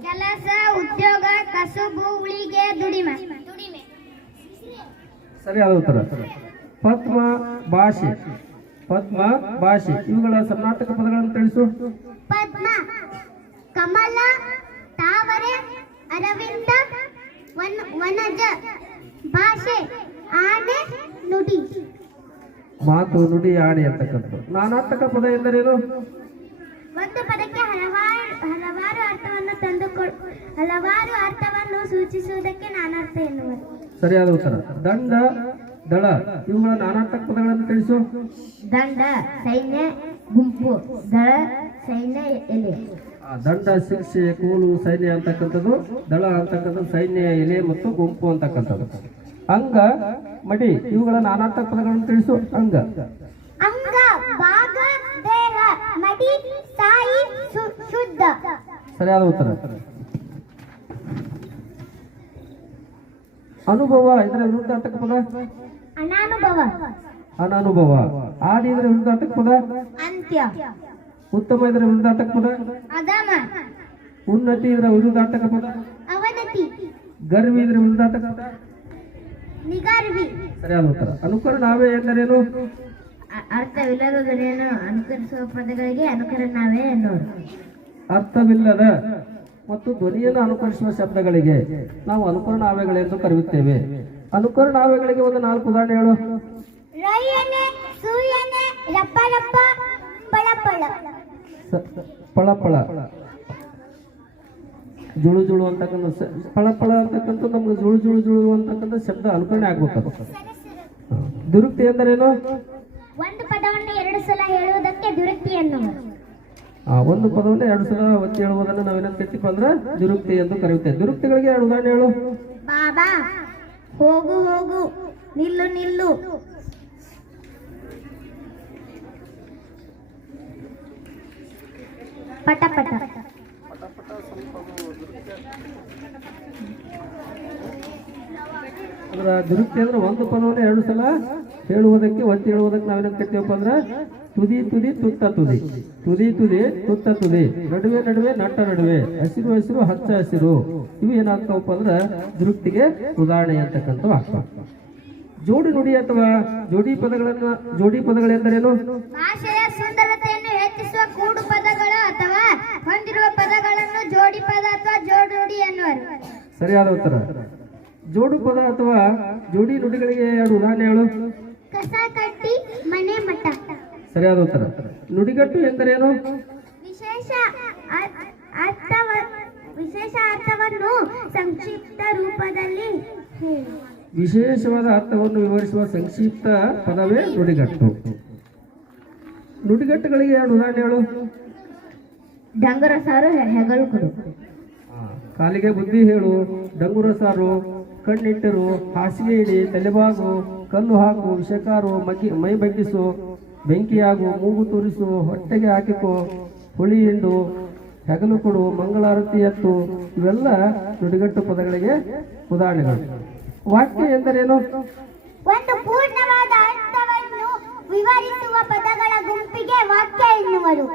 ಕೆಲಸ, ಉದ್ಯೋಗ, ಕಸುಬು, ಉಳಿಗೆ, ದುಡಿಮೆ. ಸರಿಯಾದ ಉತ್ತರ. ಪದ್ಮ, ಭಾಷೆ. ಪದ್ಮ, ಭಾಷೆ ಇವುಗಳ ಸಮನಾರ್ಥಕ ಪದಗಳನ್ನು ತಿಳಿಸು. ಪದ್ಮ, ಕಮಲ, ತಾವರೆ, ಅರವಿಂದ, ವನಜ. ಭಾಷೆ, ಆನೆ, ನುಡಿ. ಮಾತು ನುಡಿ ಆಣೆ ಅಂತಕ್ಕಂಥದ್ದು. ನಾನಾರ್ಥಕ ಪದ ಎಂದರೇನು? ಒಂದು ಪದಕ್ಕೆ ಹಲವಾರು ಅರ್ಥವನ್ನು ಸೂಚಿಸುವುದಕ್ಕೆ ನಾನಾರ್ಥ ಎನ್ನುವರು. ಸರಿಯಾದ ಉತ್ತರ. ದಂಡ, ದಳ ಇವುಗಳ ನಾನಾರ್ಥಕ ಪದಗಳನ್ನು ತಿಳಿಸು. ದಂಡ ಸೈನ್ಯ ಗುಂಪು, ದಳ ಸೈನ್ಯ ಎಲೆ. ದಂಡ ಶಿಕ್ಷೆ, ಕೂಲು, ಸೈನ್ಯ ಅಂತಕ್ಕಂಥದ್ದು. ದಳ ಅಂತಕ್ಕಂಥದ್ದು ಸೈನ್ಯ, ಎಲೆ ಮತ್ತು ಗುಂಪು ಅಂತಕ್ಕಂಥದ್ದು. ಅಂಗ, ಮಡಿ ಇವುಗಳ ನಾನಾರ್ಥಕ ಪದಗಳನ್ನು ತಿಳಿಸು. ಅಂಗ ಅಂಗ ಭಾಗ, ದೇಹ, ಮಡಿ, ಸಾಯಿ, ಶುದ್ಧ. ಸರಿಯಾದ ಉತ್ತರ. ಅನುಭವ ಇದರ ವಿರುದ್ಧಾರ್ಥಕ ಪದ ಅನಾನುಭವ. ಅನಾನುಭವ. ಆದಿ ಇದರ ವಿರುದ್ಧಾರ್ಥಕ ಪದ ಅಂತ್ಯ. ಉತ್ತಮ ಇದರ ವಿರುದ್ಧಾರ್ಥಕ ಪದ ಅಧಮ. ಉನ್ನತಿ ಇದರ ವಿರುದ್ಧಾರ್ಥಕ ಪದ ಅವನತಿ. ಗರ್ವಿ ಇದರ ವಿರುದ್ಧಾರ್ಥಕ ಪದ ನಿಗರ್ವಿ. ಸರಿಯಾದ ಉತ್ತರ. ಅನುಕರಣಾವೆ ಎಂದರೇನು? ಅರ್ಥವಿಲ್ಲದದನ್ನು ಅನುಕರಿಸುವ ಪದಗಳಿಗೆ ಅನುಕರಣಾವೆ ಎನ್ನುವರು. ಅರ್ಥವಿಲ್ಲದ ಮತ್ತು ಧ್ವನಿಯನ್ನು ಅನುಕರಿಸುವ ಶಬ್ದಗಳಿಗೆ ನಾವು ಅನುಕರಣಾವೆಗಳೆಂದು ಕರೆಯುತ್ತೇವೆ. ಅನುಕರಣಾವೆಗಳಿಗೆ ಒಂದು 4 ಉದಾಹರಣೆ ಹೇಳು. ರಯ್ಯನೆ, ಸೂಯನೆ, ರಪ್ಪ ರಪ್ಪ, ಪಳಪಳ. ಪಳಪಳ, ಜುಳು ಜುಳು ಅಂತಕ್ಕಂಥ ಪಳಪಳ ಅಂತಕ್ಕಂಥ ನಮ್ಗೆ ಜುಳು ಜುಳು ಜುಳು ಅಂತಕ್ಕಂಥ ಶಬ್ದ ಅನುಕರಣೆ ಆಗ್ಬೇಕದು. ದುರುಕ್ತಿ ಎಂದರೇನು? ಒಂದು ಪದವನ್ನು 2 ಸಲ ಹೇಳುವುದಕ್ಕೆ ದುರುಕ್ತಿ ಎನ್ನುವರು. ಒಂದು ಪದವನ್ನು 2 ಸಲ ಒತ್ತಿ ಹೇಳುವುದನ್ನು ನಾವೇನಂತ ಕರಿತೀವಿ ಅಂದ್ರೆ ದುರುಕ್ತಿ ಎಂದು ಕರೆಯುತ್ತೇವೆ. ದುರುಕ್ತಿಗಳಿಗೆ 2 ಉದಾಹರಣೆ ಹೇಳು. ಬಾಬಾ, ಹೋಗು ಹೋಗು, ನಿಲ್ಲು ನಿಲ್ಲು. ಪಟ ಪಟ. ಅದರ ದುರುಕ್ತಿ ಅಂದ್ರೆ ಒಂದು ಪದವನ್ನು 2 ಸಲ ಹೇಳುವುದಕ್ಕೆ ಒತ್ತಿ ಹೇಳುವುದಕ್ಕೆ ನಾವೇನಂತ ಕರಿತೀವಪ್ಪ ಅಂದ್ರೆ ತುದಿ ತುದಿ ತುತ್ತ ತುದಿ. ತುದಿ ತುದಿ ತುತ್ತ ತುದಿ. ನಡುವೆ ನಡುವೆ ನಟ್ಟ ನಡುವೆ. ಹಸಿರು ಹಸಿರು ಹಚ್ಚ ಹಸಿರು. ಇವು ಏನಾಗ್ತಾವಪ್ಪ ಅಂದ್ರೆ ದುರುಕ್ತಿಗೆ ಉದಾಹರಣೆ ಅಂತಕ್ಕಂಥವು ಆಗ್ತಾವ. ಜೋಡಿ ನುಡಿ ಅಥವಾ ಜೋಡಿ ಪದಗಳೆಂದರೇನು? ಭಾಷೆಯ ಸುಂದರತೆಯನ್ನು ಹೆಚ್ಚಿಸುವ ಕೂಡು ಪದಗಳು ಅಥವಾ ಹೊಂದಿರುವ ಪದಗಳನ್ನು ಜೋಡಿ ಪದ ಅಥವಾ ಜೋಡಿ ನುಡಿ ಎನ್ನುವರು. ಸರಿಯಾದ ಉತ್ತರ. ಜೋಡು ಪದ ಅಥವಾ ಜೋಡಿ ನುಡಿಗಳಿಗೆ 2 ಉದಾಹರಣೆ ಹೇಳು. ಕಸ ಕಟ್ಟಿ, ಮನೆ ಮಠ. ಸರಿಯಾದ ಉತ್ತರ. ನುಡಿಗಟ್ಟು ಎಂದರೇನು? ವಿಶೇಷ ಅರ್ಥವನ್ನು ಸಂಕ್ಷಿಪ್ತ ರೂಪದಲ್ಲಿ ಹೇಳಿ. ವಿಶೇಷವಾದ ಅರ್ಥವನ್ನು ವಿವರಿಸುವ ಸಂಕ್ಷಿಪ್ತ ಪದವೇ ನುಡಿಗಟ್ಟು. ನುಡಿಗಟ್ಟುಗಳಿಗೆ 2 ಉದಾಹರಣೆ ಹೇಳು. ಡಂಗರ ಸಾರು, ಹೆಗಲು ಕೊಡು. ಕಾಲಿಗೆ ಬುದ್ಧಿ ಹೇಳು, ಡಂಗುರ ಸಾರು, ಕಣ್ಣಿಟ್ಟರು, ಹಾಸಿಗೆ ಇಡಿ, ತಲೆಬಾಗು, ಕಲ್ಲು ಹಾಕು, ವಿಷಕಾರು, ಮೈ ಬಗ್ಗಿಸು, ಬೆಂಕಿಯಾಗು, ಮೂಗು ತೋರಿಸು, ಹೊಟ್ಟೆಗೆ ಹಾಕಿಕೋ, ಹುಳಿ ಹಿಂಡು, ಹೆಗಲು ಕೊಡು, ಮಂಗಳಾರತಿ ಎತ್ತು. ಇವೆಲ್ಲ ನುಡಿಗಟ್ಟು ಪದಗಳಿಗೆ ಉದಾಹರಣೆಗಳು. ವಾಕ್ಯ ಎಂದರೇನು? ಒಂದು ಪೂರ್ಣವಾದ ಅರ್ಥವನ್ನು ವಿವರಿಸುವ ಪದಗಳ ಗುಂಪಿಗೆ ವಾಕ್ಯ ಎನ್ನುವರು.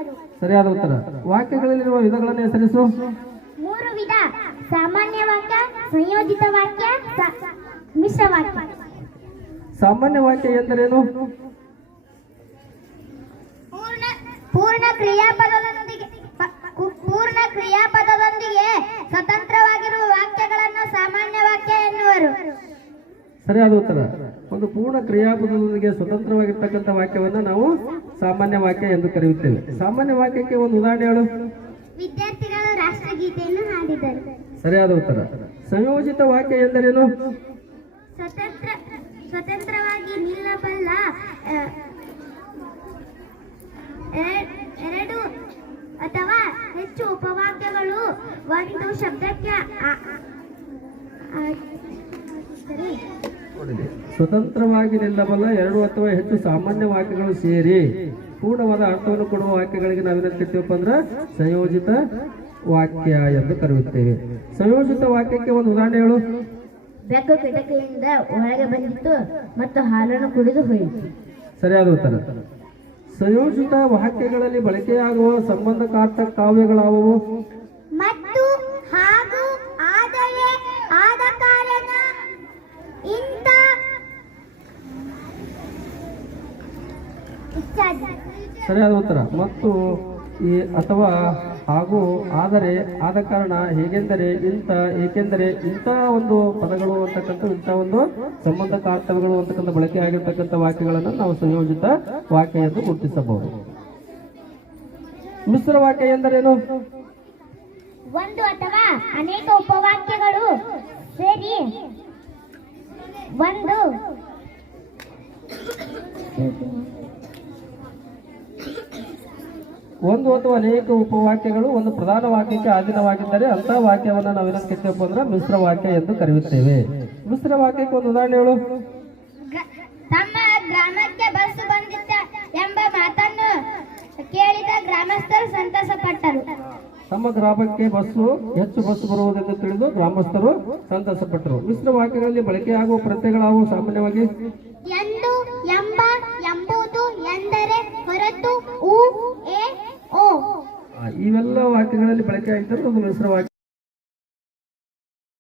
ಸರಿಯಾದ ಉತ್ತರ. ವಾಕ್ಯಗಳಲ್ಲಿರುವ ವಿಧಗಳನ್ನು ಹೆಸರಿಸು. 3 ವಿಧ: ಸಾಮಾನ್ಯ ವಾಕ್ಯ, ಸಂಯೋಜಿತ ವಾಕ್ಯ, ಮಿಶ್ರ ವಾಕ್ಯ. ಸಾಮಾನ್ಯ ವಾಕ್ಯ ಎಂದರೇನು? ಪೂರ್ಣ ಕ್ರಿಯಾಪದದೊಂದಿಗೆ ಸ್ವತಂತ್ರವಾಗಿರುವ ವಾಕ್ಯಗಳನ್ನು ಸಾಮಾನ್ಯ ವಾಕ್ಯ ಎನ್ನುವರು. ಸರಿಯಾದ ಉತ್ತರ. ಒಂದು ಪೂರ್ಣ ಕ್ರಿಯಾಪದದೊಂದಿಗೆ ಸ್ವತಂತ್ರವಾಗಿರ್ತಕ್ಕಂಥ ವಾಕ್ಯವನ್ನು ನಾವು ಸಾಮಾನ್ಯ ವಾಕ್ಯ ಎಂದು ಕರೆಯುತ್ತೇವೆ. ಸಾಮಾನ್ಯ ವಾಕ್ಯಕ್ಕೆ ಒಂದು ಉದಾಹರಣೆ ಹೇಳು. ವಿದ್ಯಾರ್ಥಿಗಳು ರಾಷ್ಟ್ರಗೀತೆಯನ್ನು ಹಾಡಿದರು. ಸರಿಯಾದ ಉತ್ತರ. ಸಂಯೋಜಿತ ವಾಕ್ಯ ಎಂದರೇನು? ಸ್ವತಂತ್ರವಾಗಿ ನಿಲ್ಲಬಲ್ಲ 2 ಅಥವಾ ಹೆಚ್ಚು ಉಪವಾಕ್ಯಗಳು ಒಂದು ಶಬ್ದಕ್ಕೆ ಸ್ವತಂತ್ರವಾಗಿ ನಿಲ್ಲಬಲ್ಲ 2 ಅಥವಾ ಹೆಚ್ಚು ಸಾಮಾನ್ಯ ವಾಕ್ಯಗಳು ಸೇರಿ ಪೂರ್ಣವಾದ ಅರ್ಥವನ್ನು ಕೊಡುವ ವಾಕ್ಯಗಳಿಗೆ ನಾವೇನಂತ ಕರಿತೀವಪ್ಪ ಅಂದ್ರೆ ಸಂಯೋಜಿತ ವಾಕ್ಯ ಎಂದು ಕರೆಯುತ್ತೇವೆ. ಸಂಯೋಜಿತ ವಾಕ್ಯಕ್ಕೆ ಒಂದು ಉದಾಹರಣೆ ಹೇಳು. ಬೆಕ್ಕು ಕಿಟಕಿಯಿಂದ ಒಳಗೆ ಬಂದಿತ್ತು ಮತ್ತು ಹಾಲನ್ನು ಕುಡಿದು ಹೋಯಿತು. ಸರಿಯಾದ ಉತ್ತರ. ಸಂಯೋಜಿತ ವಾಕ್ಯಗಳಲ್ಲಿ ಬಳಕೆಯಾಗುವ ಸಂಬಂಧಕಾರ್ಥ ಕಾವ್ಯಗಳಾವುವು? ಮತ್ತು, ಹಾಗೂ, ಆದರೆ, ಆದ ಕಾರಣ, ಇಂಥ ಇತ್ಯಾದಿ. ಸರಿಯಾದ ಉತ್ತರ. ಮತ್ತು, ಈ ಅಥವಾ ಹಾಗೂ ಆದರೆ ಆದ ಕಾರಣ ಹೇಗೆಂದರೆ ಇಂಥ ಏಕೆಂದರೆ ಇಂಥ ಒಂದು ಪದಗಳು ಅಂತಕ್ಕಂಥ ಇಂಥ ಒಂದು ಸಂಬಂಧಕಾರ್ಥಗಳು ಅಂತಕ್ಕಂಥ ಬಳಕೆ ಆಗಿರ್ತಕ್ಕಂಥ ವಾಕ್ಯಗಳನ್ನು ನಾವು ಸಂಯೋಜಿತ ವಾಕ್ಯ ಎಂದು ಗುರುತಿಸಬಹುದು. ಮಿಶ್ರ ವಾಕ್ಯ ಎಂದರೇನು? ಒಂದು ಅಥವಾ ಅನೇಕ ಉಪವಾಕ್ಯಗಳು ಸೇರಿ ಒಂದು ಅಥವಾ ಅನೇಕ ಉಪವಾಕ್ಯಗಳು ಒಂದು ಪ್ರಧಾನ ವಾಕ್ಯಕ್ಕೆ ಅಧೀನವಾಗಿದ್ದರೆ ಅಂತಹ ವಾಕ್ಯವನ್ನು ನಾವೇನಂತ ಕರಿತೇವೆ ಅಂದ್ರೆ ಮಿಶ್ರ ವಾಕ್ಯ ಎಂದು ಕರೆಯುತ್ತೇವೆ. ಮಿಶ್ರ ವಾಕ್ಯಕ್ಕೆ ಒಂದು ಉದಾಹರಣೆ ಹೇಳು. ತಮ್ಮ ಗ್ರಾಮಕ್ಕೆ ಬಸ್ ಬಂದಿತ್ತ ಎಂಬ ಮಾತನ್ನು ಕೇಳಿದ ಗ್ರಾಮಸ್ಥರು ಸಂತಸಪಟ್ಟರು. ತಮ್ಮ ಗ್ರಾಮಕ್ಕೆ ಹೆಚ್ಚು ಬಸ್ ಬರುವುದೆಂದು ತಿಳಿದು ಗ್ರಾಮಸ್ಥರು ಸಂತಸಪಟ್ಟರು. ಮಿಶ್ರ ವಾಕ್ಯಗಳಲ್ಲಿ ಬಳಕೆಯಾಗುವ ಪ್ರತ್ಯಯಗಳಾವು ಸಾಮಾನ್ಯವಾಗಿ ಎಂದು, ಎಂಬ, ಎಂಬುದು, ಎಂದರೆ, ಹೊರತು, ಉ, ಎ, ಓ. ಇವೆಲ್ಲ ವಾಕ್ಯಗಳಲ್ಲಿ ಬಳಕೆ ಆಗಿದ್ದರೆ ಒಂದು ಮಿಶ್ರ ವಾಕ್ಯ.